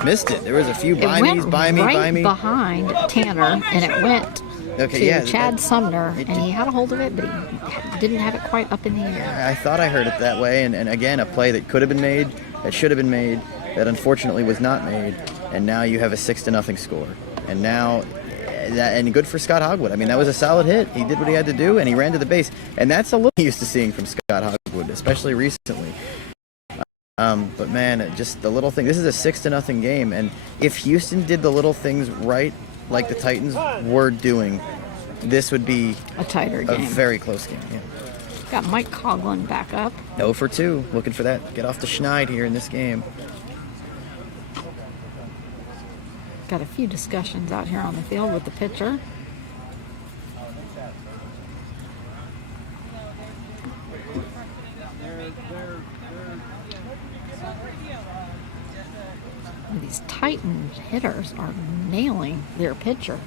missed it. There was a few by me. Right behind Tanner, and it went to Chad Sumner, and he had a hold of it, but he didn't have it quite up in the air. I thought I heard it that way, and again, a play that could have been made, that should have been made, that unfortunately was not made, and now you have a 6-0 score. And now, and good for Scott Hogwood. I mean, that was a solid hit. He did what he had to do, and he ran to the base, and that's a little used to seeing from Scott Hogwood, especially recently. But man, just the little thing. This is a 6-0 game, and if Houston did the little things right, like the Titans were doing, this would be a tighter game. A very close game. Yeah. Got Mike Coughlin back up. 0 for 2, looking for that. Get off the schneid here in this game. Got a few discussions out here on the field with the pitcher. These Titan hitters are nailing their pitcher.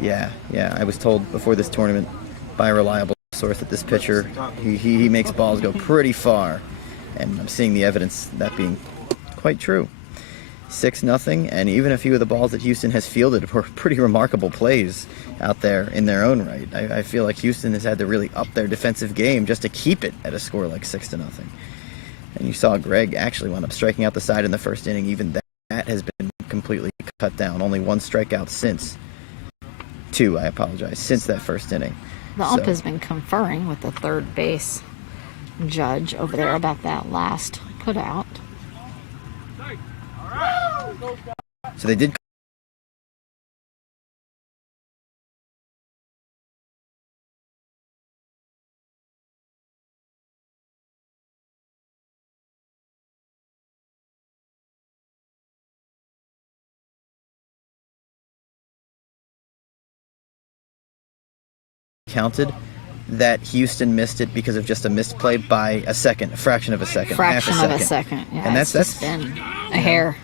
Yeah. I was told before this tournament by a reliable source that this pitcher, he makes balls go pretty far. And I'm seeing the evidence that being quite true. 6-0, and even a few of the balls that Houston has fielded were pretty remarkable plays out there in their own right. I feel like Houston has had to really up their defensive game just to keep it at a score like 6-0. And you saw Greg actually wound up striking out the side in the first inning. Even that has been completely cut down. Only 1 strikeout since. 2, I apologize, since that first inning. The ump has been conferring with the third base judge over there about that last put out. So they did. Counted that Houston missed it because of just a missed play by a second, a fraction of a second, Fraction half a of second. a second. Yeah, And it's that's just been a hair.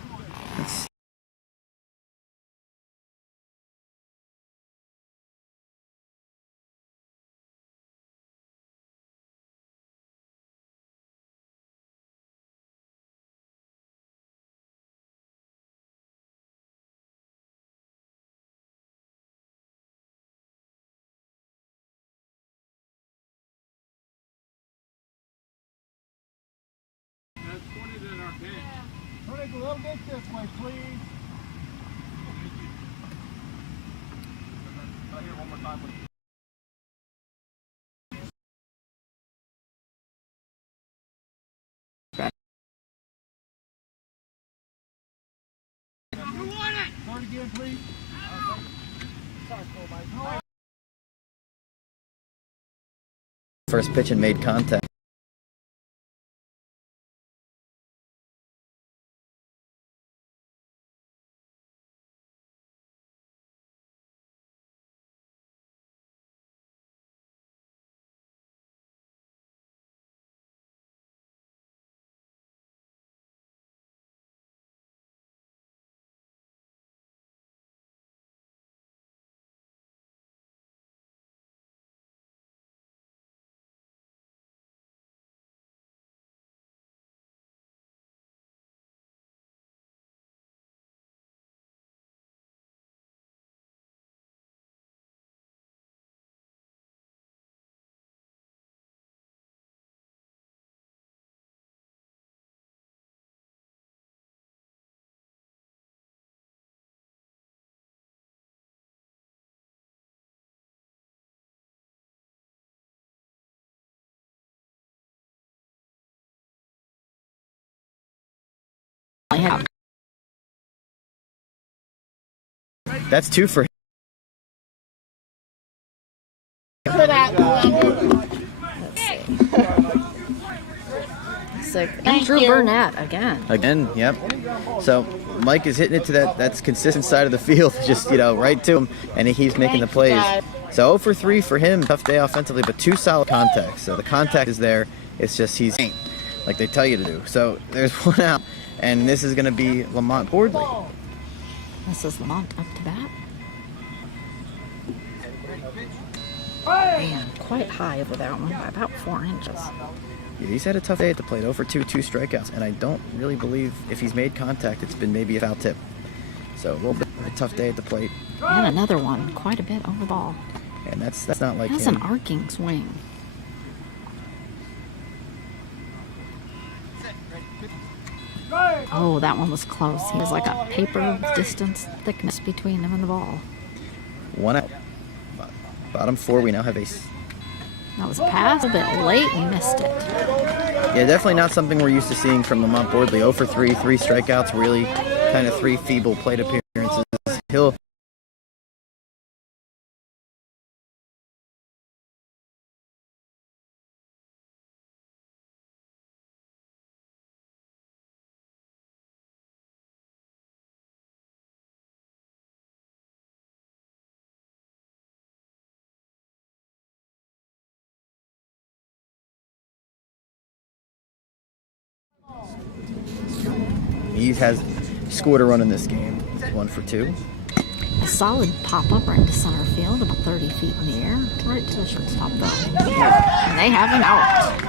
Turn it a little bit this way, please. Start again, please. First pitch and made contact. had. That's 2 for him. Put out the number. Sick. And Thank Drew you. Burnett again. Again, yep. So Mike is hitting it to that's consistent side of the field, just right to him, and he keeps making the Thank you, plays. guys. So 0 for 3 for him. Tough day offensively, but 2 solid contacts. So the contact is there. It's just he's like they tell you to do. So there's 1 out, and this is going to be Lamont Boardley. This is Lamont up to bat. Man, quite high over that one by about 4 inches. Yeah, he's had a tough day at the plate. 0 for 2, 2 strikeouts, and I don't really believe if he's made contact, it's been maybe a foul tip. So a little bit of a tough day at the plate, And another one, quite a bit over the ball. and that's not like Has him. an arcing swing. Oh, that one was close. He was like a paper distance thickness between him and the ball. 1 out. Bottom 4, we now have ace. That was a pass, a bit late, and missed it. Yeah, definitely not something we're used to seeing from Lamont Boardley. 0 for 3, 3 strikeouts, really kind of 3 feeble plate appearances. He'll he has scored a run in this game. 1 for 2. A solid pop-up right into center field, about 30 feet in the air, right to the shortstop though. And they have him out.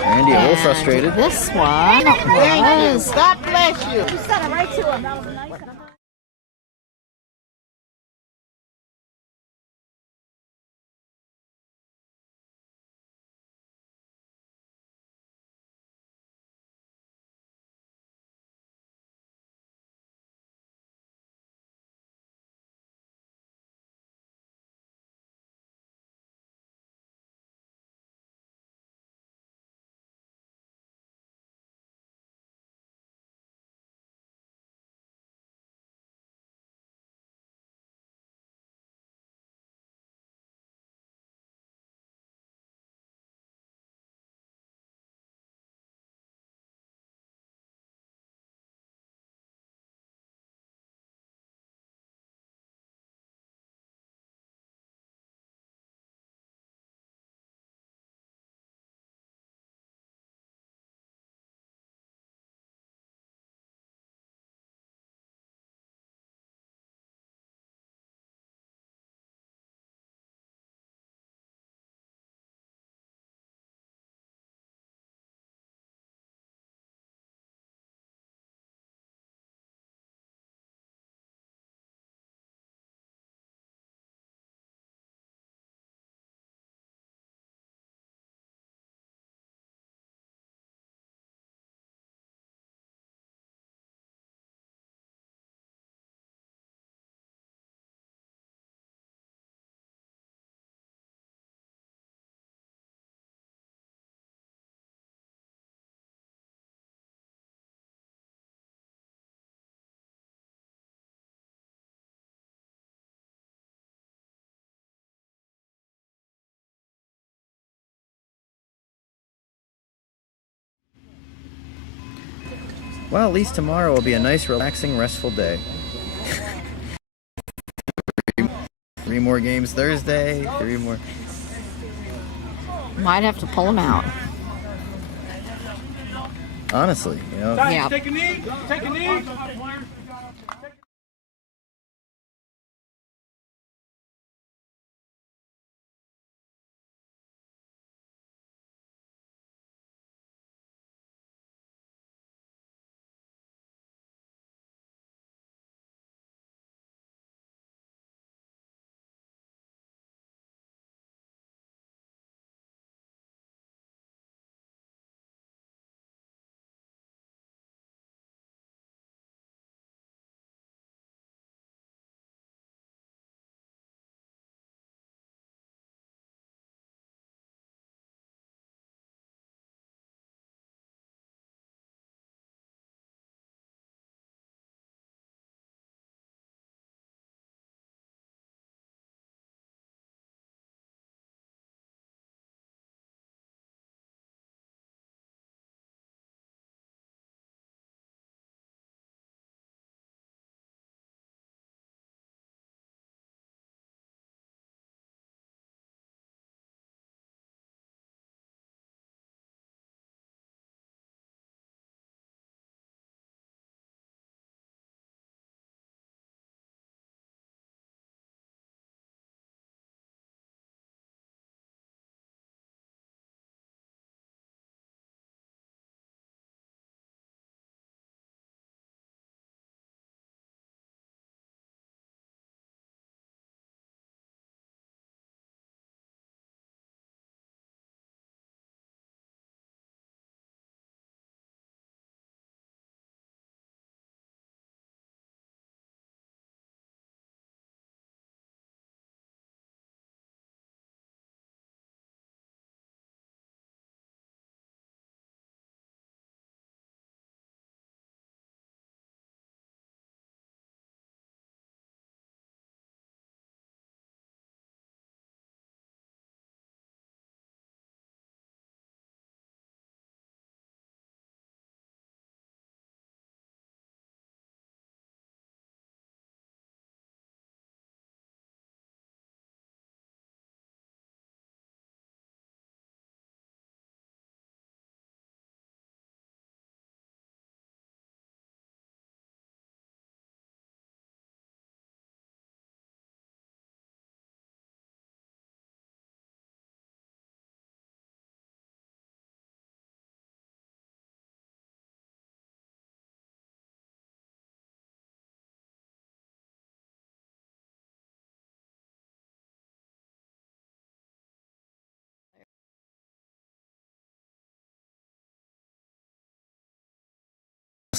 Randy a little And frustrated. This one Thank you. was God bless you. Well, at least tomorrow will be a nice, relaxing, restful day. 3 more games Thursday. 3 more. might have to pull him out. Honestly, Yeah. Take a knee. Take a knee.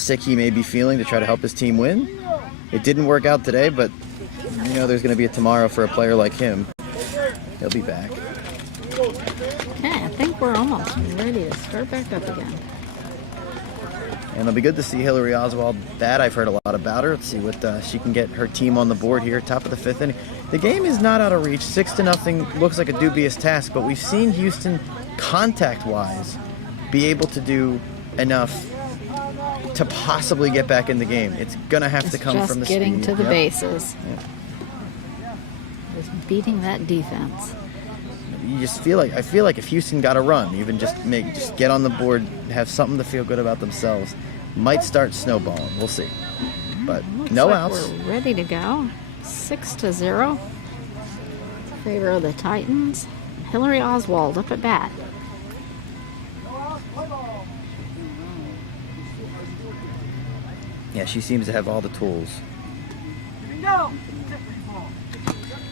sick he may be feeling to try to help his team win. It didn't work out today, but you know there's going to be a tomorrow for a player like him. He'll be back. Okay, I think we're almost ready to start back up again. And it'll be good to see Hillary Oswald bat. I've heard a lot about her. Let's see what she can get her team on the board here, top of the 5th inning. The game is not out of reach. 6-0 looks like a dubious task, but we've seen Houston, contact-wise, be able to do enough to possibly get back in the game. It's gonna have to come from the speed. Just getting to the Yep. bases. Yep. Just beating that defense. You just feel like if Houston got a run, even just get on the board, have something to feel good about themselves, might start snowballing. We'll see. But Looks no like outs. We're ready to go. 6-0 in favor of the Titans. Hillary Oswald up at bat. Yeah, she seems to have all the tools.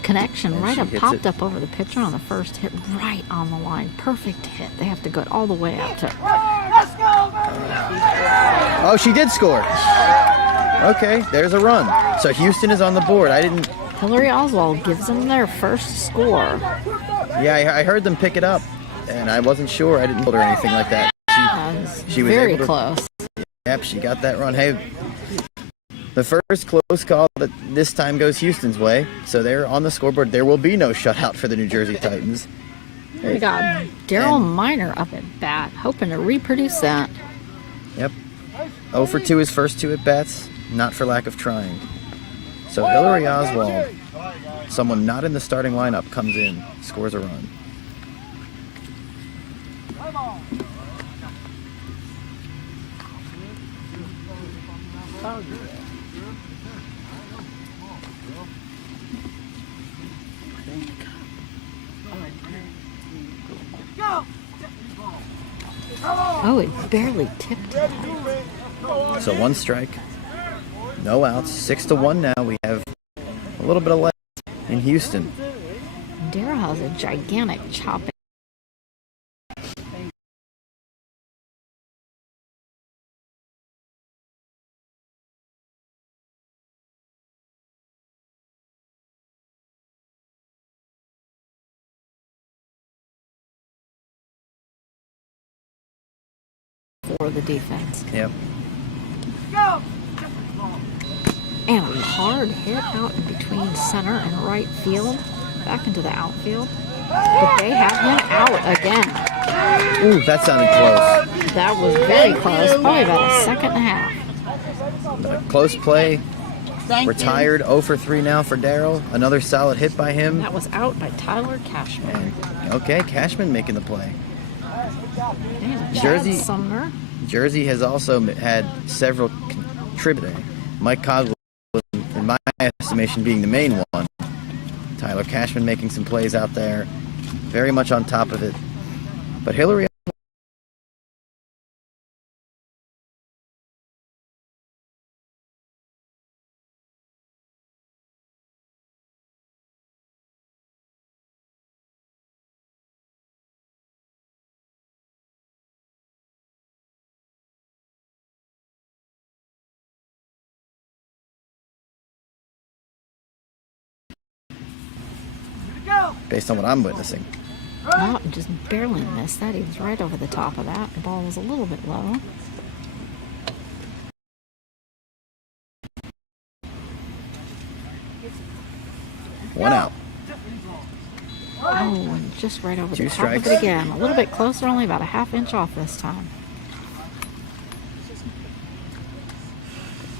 Connection And right she up, hits popped it. up over the pitcher on the first hit, right on the line. Perfect hit. They have to go all the way out to. Oh, she did score. Okay, there's a run. So Houston is on the board. Hillary Oswald gives them their first score. Yeah, I heard them pick it up, and I wasn't sure. I didn't hold her anything like that. She was Very able to- close. Yep, she got that run. Hey, the first close call that this time goes Houston's way, so they're on the scoreboard. There will be no shutout for the New Jersey Titans. We got Daryl Miner up at bat, hoping to reproduce that. Yep. 0 for 2 his first 2 at bats, not for lack of trying. So Hillary Oswald, someone not in the starting lineup, comes in, scores a run. Oh, it barely tipped it. So 1 strike, no outs, 6-1 now. We have a little bit of left in Houston. Daryl has a gigantic chop. For the defense. Yep. And a hard hit out in between center and right field, back into the outfield. But they have him out again. Ooh, that sounded close. That was very close, probably about a second and a half. Close play. Retired 0 for 3 now for Darryl. Another solid hit by him. That was out by Tyler Cashman. And, okay, Cashman making the play. And Jersey- Chad Sumner. Jersey has also had several contributors. Mike Coswell, in my estimation, being the main one. Tyler Cashman making some plays out there. Very much on top of it. But Hillary based on what I'm witnessing. Oh, just barely missed that. He was right over the top of that. The ball was a little bit low. One out. Oh, and just right over 2 the top strikes. of it again. A little bit closer, only about a half inch off this time.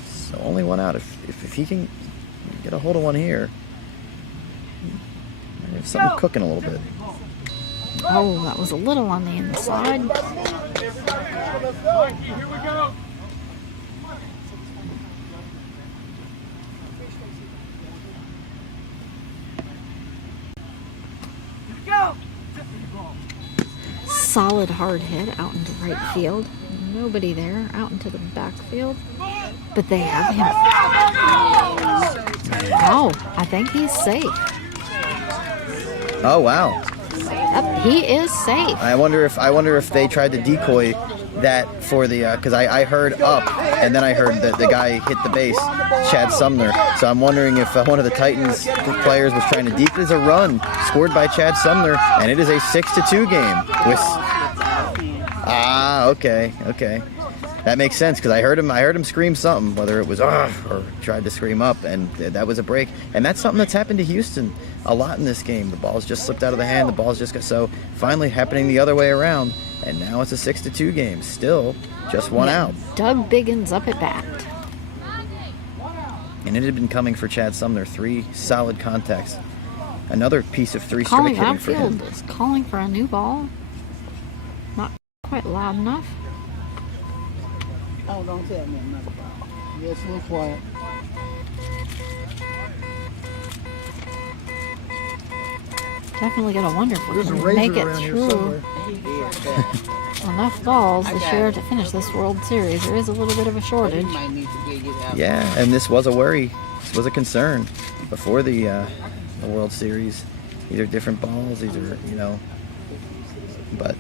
So only 1 out. If he can get a hold of one here, there's something cooking a little bit. Oh, that was a little on the inside. Here we go. Solid hard hit out into right field. Nobody there. Out into the backfield. But they have him. Oh, I think he's safe. Oh wow! Yep, he is safe. I wonder if they tried to decoy that for the because I heard up and then I heard that the guy hit the base, Chad Sumner. So I'm wondering if one of the Titans players was trying to deep. It is a run scored by Chad Sumner, and it is a 6-2 game. Okay. That makes sense because I heard him scream something, whether it was or tried to scream up, and that was a break. And that's something that's happened to Houston a lot in this game. The ball's just slipped out of the hand. The ball's just got so finally happening the other way around, and now it's a 6-2 game. Still just one out. Doug Biggins up at bat. And it had been coming for Chad Sumner. 3 solid contacts. Another piece of 3 strike hitting for him. Outfield is calling for a new ball. Not quite loud enough. Oh, don't tell me another ball. Yes, a little quiet. Definitely gonna wonder if we're There's a gonna razor make it around here through somewhere. He is that. enough balls this Okay. year to finish this World Series. There is a little bit of a He shortage. might need to get it out. Yeah, and this was a worry. This was a concern before the World Series. These are different balls. These are, but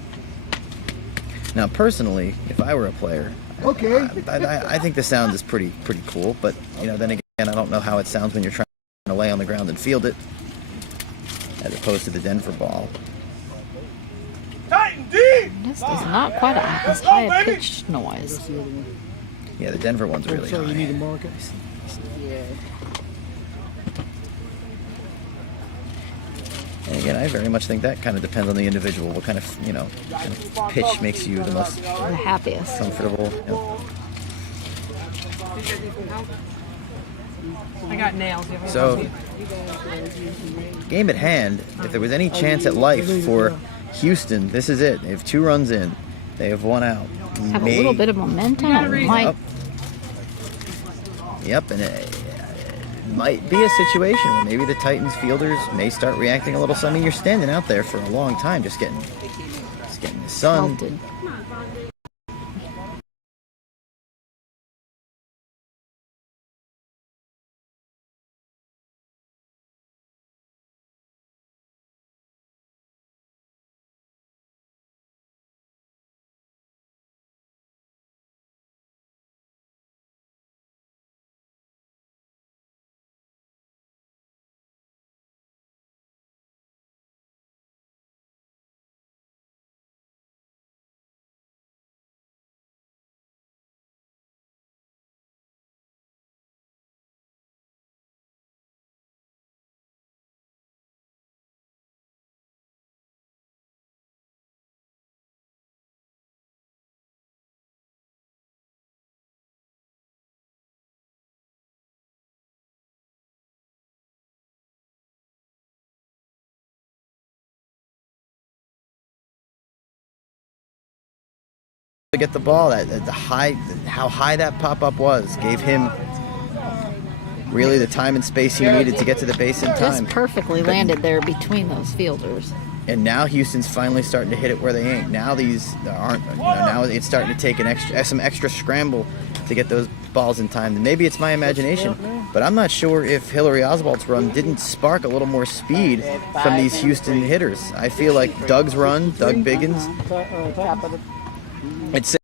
now personally, if I were a player, Okay. I think the sound is pretty cool. But then again, I don't know how it sounds when you're trying to lay on the ground and field it, as opposed to the Denver ball. This is not quite as high a pitched noise. Yeah, the Denver one's really So you high. need to mark it. Yeah. And again, I very much think that kind of depends on the individual. What kind of kind of pitch makes you the most The happiest. comfortable? I got nails. You have any So, coffee? game at hand. If there was any chance at life for Houston, this is it. They have 2 runs in. They have 1 out. Have a little bit of momentum. It might Yep, and it might be a situation where maybe the Titans fielders may start reacting a little. So, I mean, you're standing out there for a long time, just getting the sun. pelted. To get the ball, how high that pop up was, gave him really the time and space he needed to get to the base in Just time. perfectly landed there between those fielders. And now Houston's finally starting to hit it where they ain't. Now these aren't. Now it's starting to take some extra scramble to get those balls in time. And maybe it's my imagination, but I'm not sure if Hillary Oswald's run didn't spark a little more speed from these Houston hitters. I feel like Doug's run, Doug Biggins, Top of the it's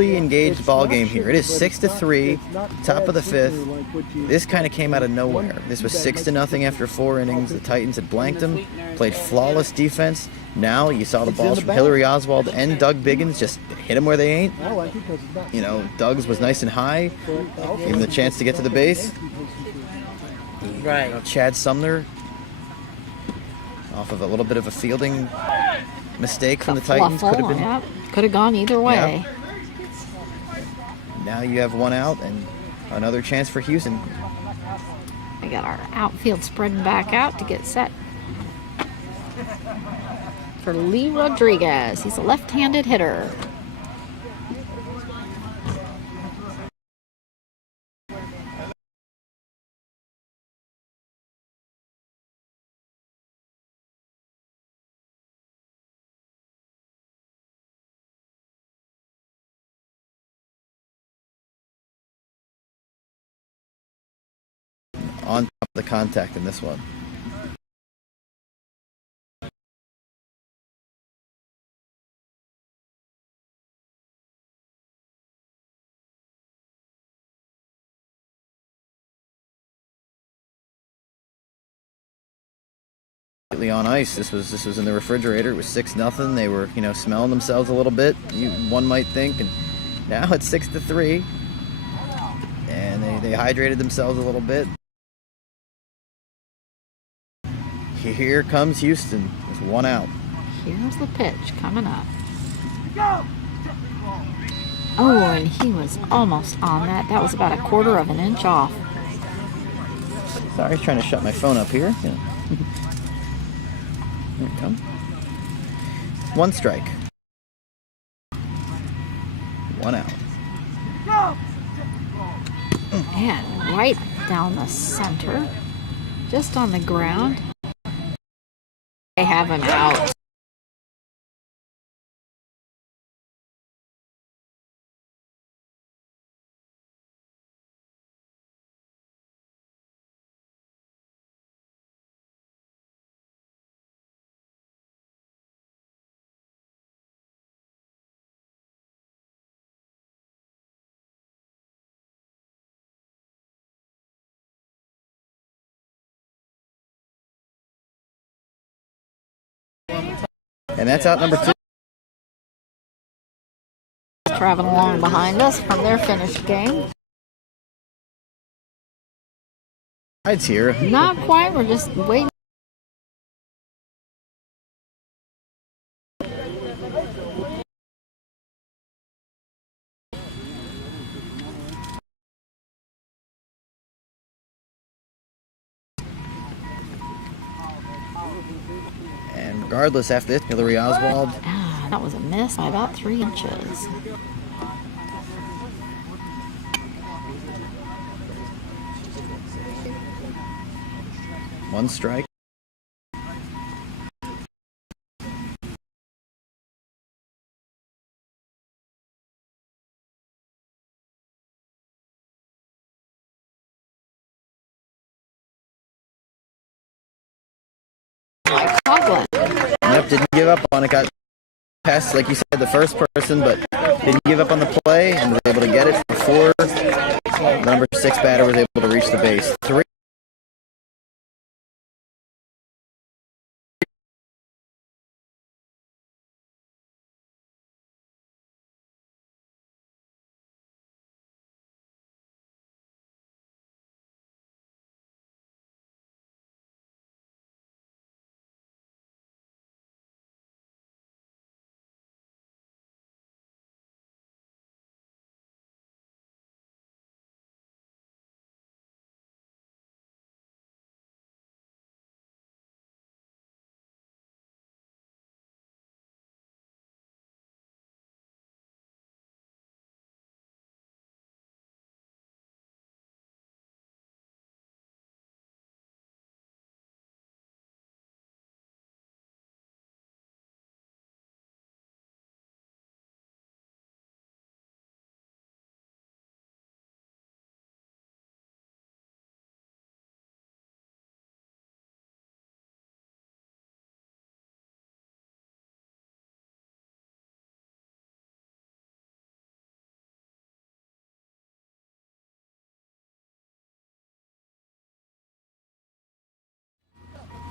engaged ball game here. It is 6-3, top of the 5th. This kind of came out of nowhere. This was 6-0 after 4 innings. The Titans had blanked them, played flawless defense. Now you saw the balls from Hillary Oswald and Doug Biggins just hit them where they ain't. I like it because it's not. Doug's was nice and high, gave him the chance to get to the base. right. Chad Sumner, off of a little bit of a fielding mistake from the Titans. Could have been. Yep. Could have gone either way. Now you have one out and another chance for Houston. We got our outfield spreading back out to get set for Lee Rodriguez. He's a left-handed hitter. On top of the contact in this one. On ice. This was in the refrigerator. It was 6-0. They were, smelling themselves a little bit. One might think, and now it's 6-3. And they hydrated themselves a little bit. Here comes Houston with one out. Here's the pitch coming up. Oh, and he was almost on that. That was about a 1/4 of an inch off. Sorry, I was trying to shut my phone up here. Yeah. Here we come. One strike. One out. And right down the center, just on the ground. They have him out. And that's out number 2. Traveling along behind us from their finished game. It's here. Not quite. We're just waiting. And regardless, after this, Hillary Oswald. That was a miss by about 3 inches. One strike. Yep, didn't give up on it. Got past, like you said, the first person, but didn't give up on the play and was able to get it before number 6 batter was able to reach the base. 3.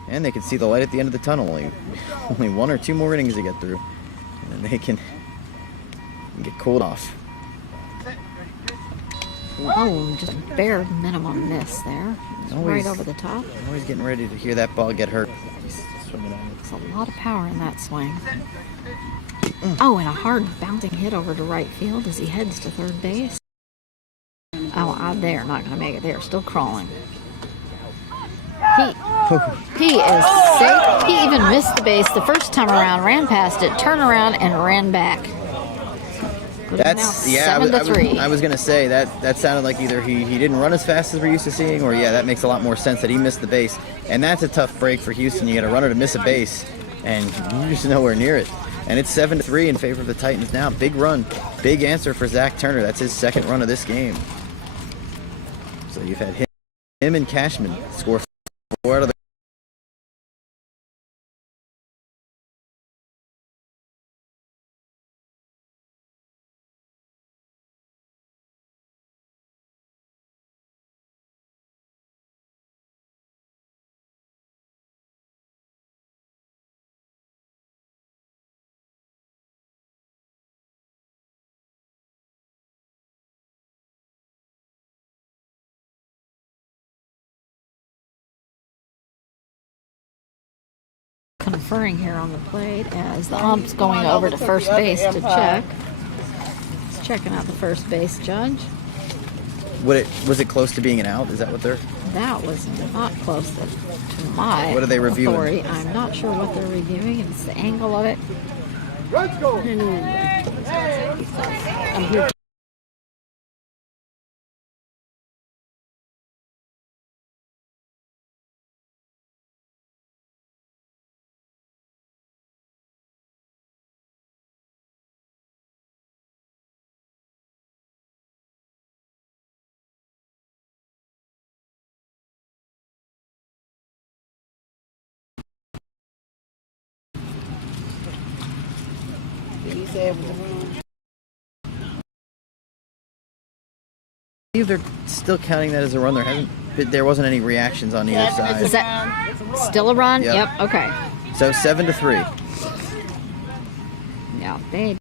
And they can see the light at the end of the tunnel. Only 1 or 2 more innings to get through. And then they can get cooled off. Oh, just bare minimum miss there. Right over the top. Always getting ready to hear that ball get hurt. swinging at it. There's a lot of power in that swing. Oh, and a hard bouncing hit over to right field as he heads to third base. Oh, they're not going to make it. They're still crawling. He is safe. He even missed the base the first time around, ran past it, turned around, and ran back. That's yeah. I was gonna say that sounded like either he didn't run as fast as we're used to seeing, or yeah, that makes a lot more sense that he missed the base. And that's a tough break for Houston. You got a runner to miss a base, and you're just nowhere near it. And it's 7-3 in favor of the Titans now. Big run, big answer for Zach Turner. That's his second run of this game. So you've had him and Cashman score 4 out of the. Conferring here on the plate as the ump's going over to first base to check. He's checking out the first base judge. Was it close to being an out? Is that what they're? That was not close to my What are they reviewing? authority. I'm not sure what they're reviewing. It's the angle of it. Let's go. I'm here. He said it was a run. I believe they're still counting that as a run. There wasn't any reactions on either side. Is that still a run? Yep. Yep. Okay. So 7-3. Yeah, they.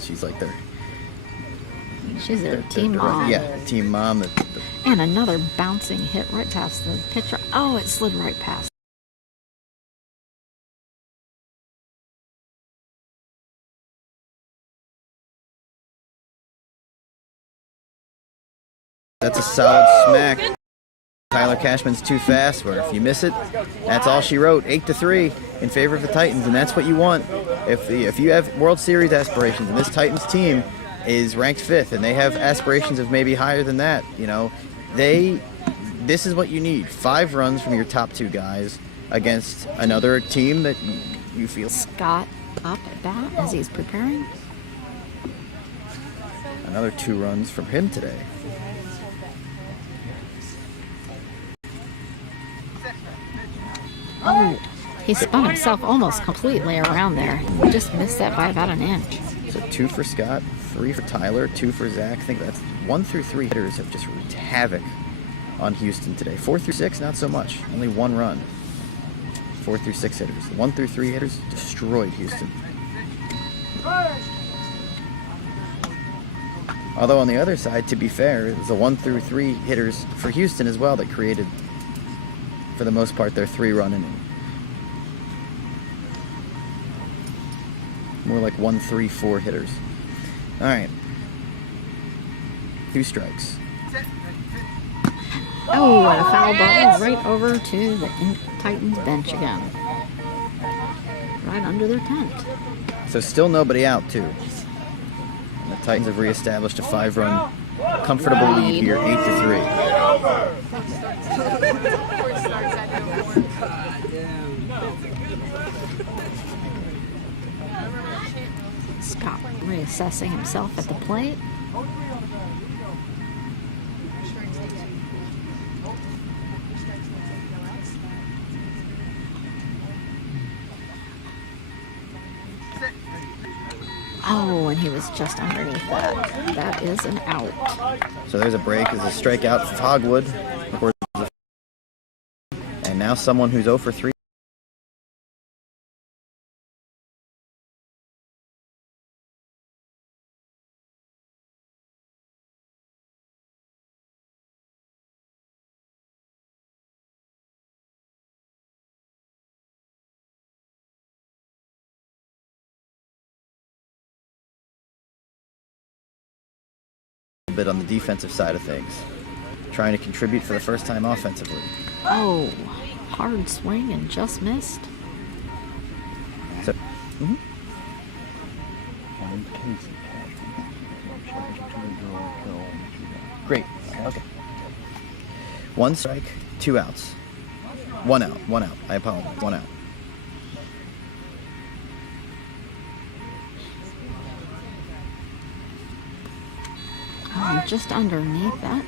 She's like their. She's their team mom. Yeah, team mom. And another bouncing hit right past the pitcher. Oh, it slid right past. That's a solid smack. Tyler Cashman's too fast, where if you miss it, that's all she wrote. 8-3 in favor of the Titans, and that's what you want. If you have World Series aspirations, and this Titans team is ranked 5th, and they have aspirations of maybe higher than that, this is what you need. 5 runs from your top 2 guys against another team that you feel. Scott up at bat as he's preparing. Another 2 runs from him today. Oh, he spun himself almost completely around there. He just missed that by about an inch. So 2 for Scott, 3 for Tyler, 2 for Zach. I think that's 1 through 3 hitters have just wreaked havoc on Houston today. 4 through 6, not so much. Only 1 run. 4 through 6 hitters. 1 through 3 hitters destroyed Houston. Although on the other side, to be fair, it was the 1 through 3 hitters for Houston as well that created, for the most part, their 3-run inning. More like 1-3-4 hitters. All right. 2 strikes. Oh, and a foul ball right over to the Titans bench again. Right under their tent. So still nobody out, too. And the Titans have reestablished a 5-run comfortable lead here, 8-3. Scott reassessing himself at the plate. Oh, and he was just underneath that. That is an out. So there's a break, is a strikeout for Hogwood. And now someone who's 0 for 3. Bit on the defensive side of things, trying to contribute for the first time offensively. Oh, hard swing and just missed. So, great. Okay. 1 strike, 2 outs. 1 out. 1 out. I apologize. 1 out. Oh, just underneath that.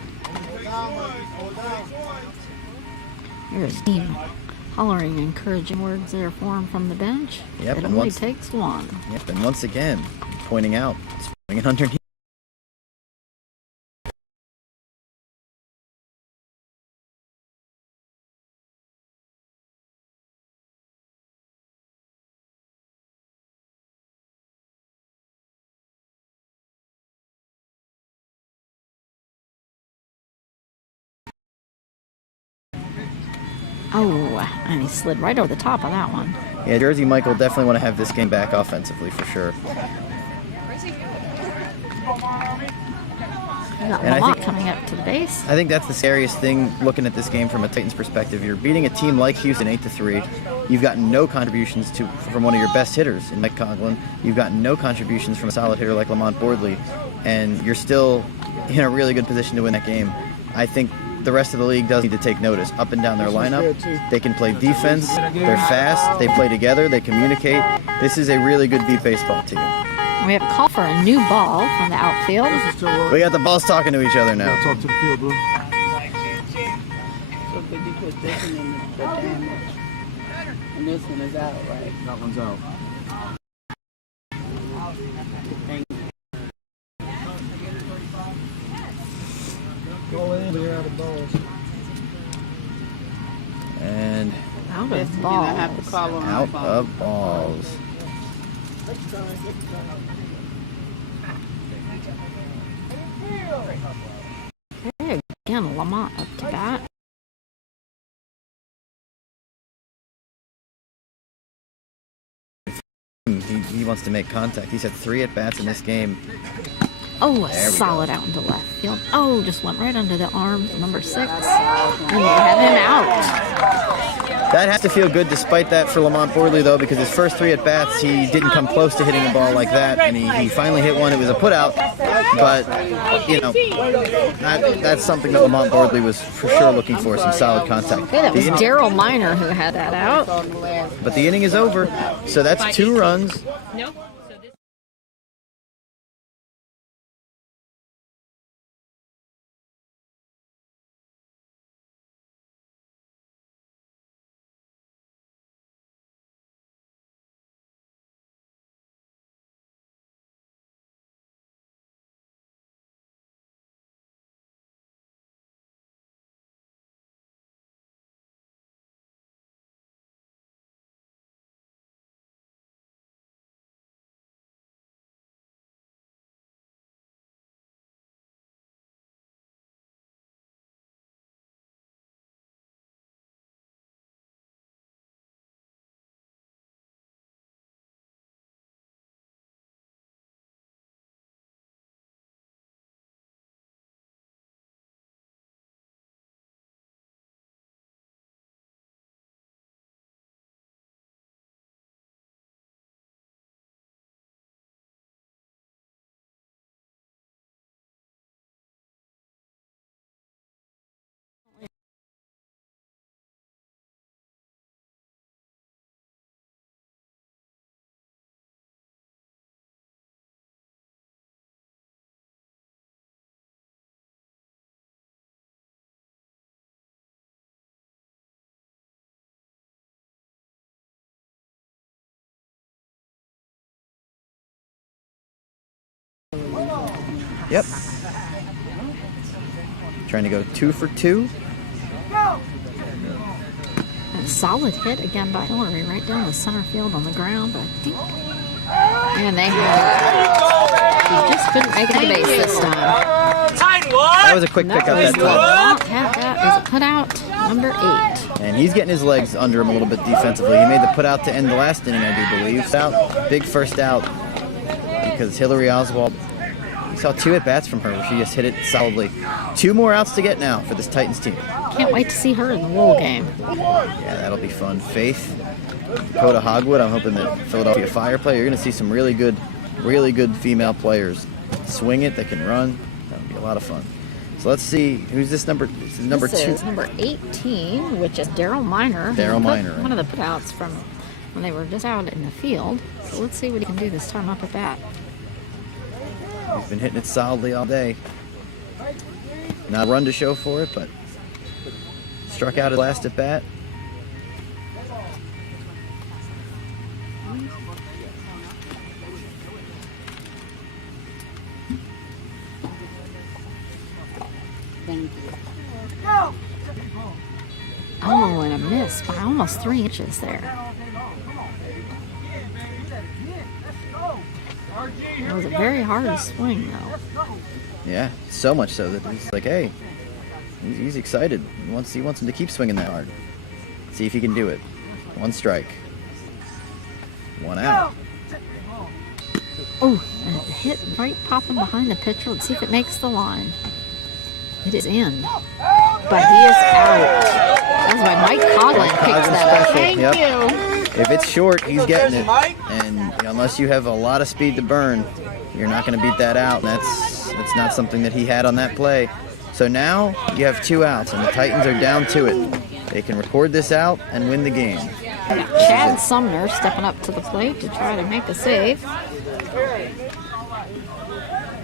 Here's team hollering encouraging words there for him from the bench. Yep, It and only takes one. Yep, and once again, pointing out, swinging underneath. Oh, and he slid right over the top of that one. Yeah, Jersey Michael definitely want to have this game back offensively for sure. We got And I Lamont think- coming up to the base. I think that's the scariest thing looking at this game from a Titans perspective. You're beating a team like Houston 8-3. You've gotten no contributions from one of your best hitters in Mike Coughlin. You've gotten no contributions from a solid hitter like Lamont Boardley, and you're still in a really good position to win that game. I think the rest of the league does need to take notice. Up and down their lineup, they can play defense, they're fast, they play together, they communicate. This is a really good deep baseball team. We have a call for a new ball from the outfield. We got the balls talking to each other now. Talk to the field, bro. So could you put this one in the damage? And this one is out, right? That one's out. Thank Go in, they're out of balls. And Out Yes, of and I have to balls. call on my out phone. of balls. Okay, again, Lamont up to bat. He wants to make contact. He's had 3 at-bats in this game. Oh, a There we solid go. out into left field. Oh, just went right under the arms of number 6. And they have him out. That has to feel good despite that for Lamont Boardley, though, because his first 3 at-bats, he didn't come close to hitting a ball like that, and he finally hit one. It was a put-out, but, you know, that's something that Lamont Boardley was for sure looking for, some solid contact. Okay, that was The inning- Daryl Miner who had that out. on the last. But the inning is over, so that's 2 runs. No? Yep. Trying to go 2 for 2. A solid hit again by Hillary right down the center field on the ground, I think. And they had he just couldn't make it to base this time. That was a quick pickup that time. Not have that as a putout, number 8. And he's getting his legs under him a little bit defensively. He made the put out to end the last inning, I do believe. Big first out because Hillary Oswald, we saw 2 at-bats from her where she just hit it solidly. 2 more outs to get now for this Titans team. Can't wait to see her in the Wool game. Yeah, that'll be fun. Faith, Dakota Hogwood. I'm hoping that Philadelphia Fire player, you're going to see some really good female players swing it, that can run. That'll be a lot of fun. So let's see, who's this number? This is number 2. This is number 18, which is Daryl Miner. Daryl Miner. One of the putouts from when they were just out in the field. So let's see what he can do this time up at bat. He's been hitting it solidly all day. Not a run to show for it, but struck out his last at bat. Thank you. Oh, and a miss by almost 3 inches there. It was a very hard swing, though. Yeah, so much so that he's like, hey, he's excited. He wants him to keep swinging that hard. See if he can do it. 1 strike. 1 out. Oh, and a hit right popping behind the pitcher. Let's see if it makes the line. It is in, but he is out. That's why Mike Coughlin picked that up. Thank Yep. you. If it's short, he's getting it. And unless you have a lot of speed to burn, you're not going to beat that out. And that's not something that he had on that play. So now you have 2 outs, and the Titans are down to it. They can record this out and win the game. Chad Sumner stepping up to the plate to try to make a save.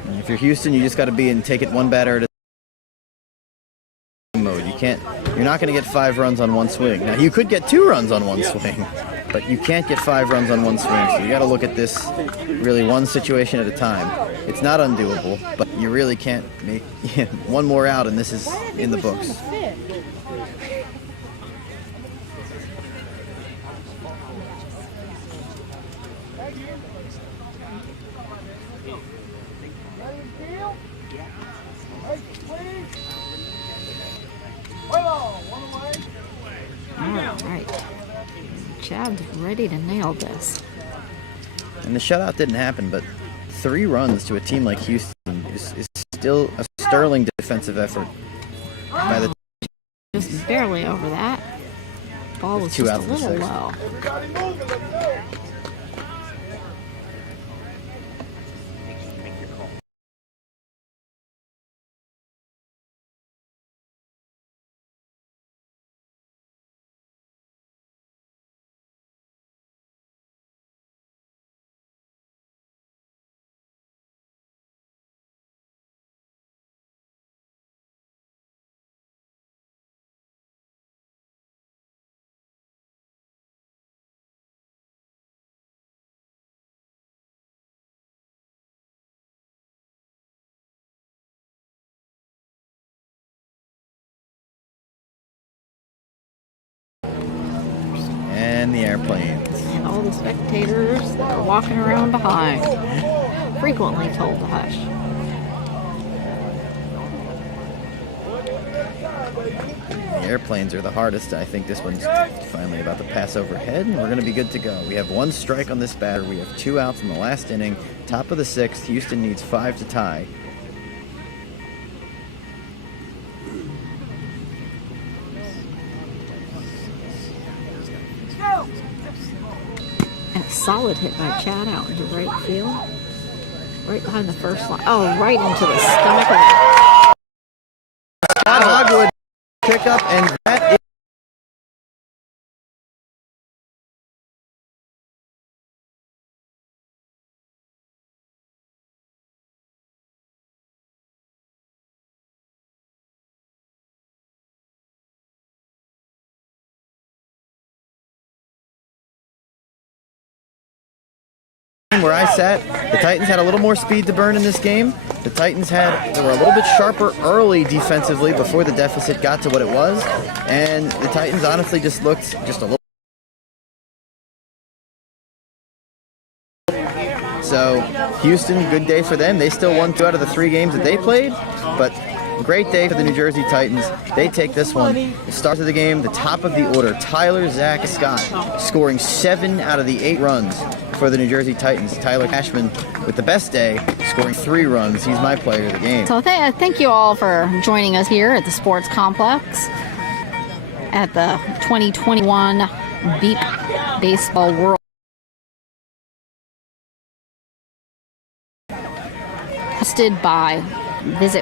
And if you're Houston, you just got to be and take it 1 batter at a mode. You're not going to get 5 runs on 1 swing. Now you could get 2 runs on 1 swing, but you can't get 5 runs on 1 swing. So you got to look at this really 1 situation at a time. It's not undoable, but you really can't make 1 more out, and this is in the books. All right. Chad's ready to nail this. And the shutout didn't happen, but 3 runs to a team like Houston is still a sterling defensive effort by the Just barely over that. Ball was 2 just a outs in the little 6th. low. And the airplanes. And all the spectators that are walking around behind, frequently told to hush. The airplanes are the hardest. I think this one's finally about to pass overhead, and we're going to be good to go. We have 1 strike on this batter. We have 2 outs in the last inning. Top of the 6th. Houston needs 5 to tie. And a solid hit by Chad out into right field. Right behind the first line. Oh, right into the stomach of Scott Hogwood pick up, and that is where I sat, the Titans had a little more speed to burn in this game. The Titans they were a little bit sharper early defensively before the deficit got to what it was, and the Titans honestly just looked just a little. So Houston, good day for them. They still won 2 out of the 3 games that they played, but great day for the New Jersey Titans. They take this one. The start of the game, the top of the order, Tyler Zach Scott scoring 7 out of the 8 runs for the New Jersey Titans. Tyler Cashman with the best day, scoring 3 runs. He's my player of the game. So thank you all for joining us here at the Sports Complex at the 2021 Beep Baseball World. Hosted by Visit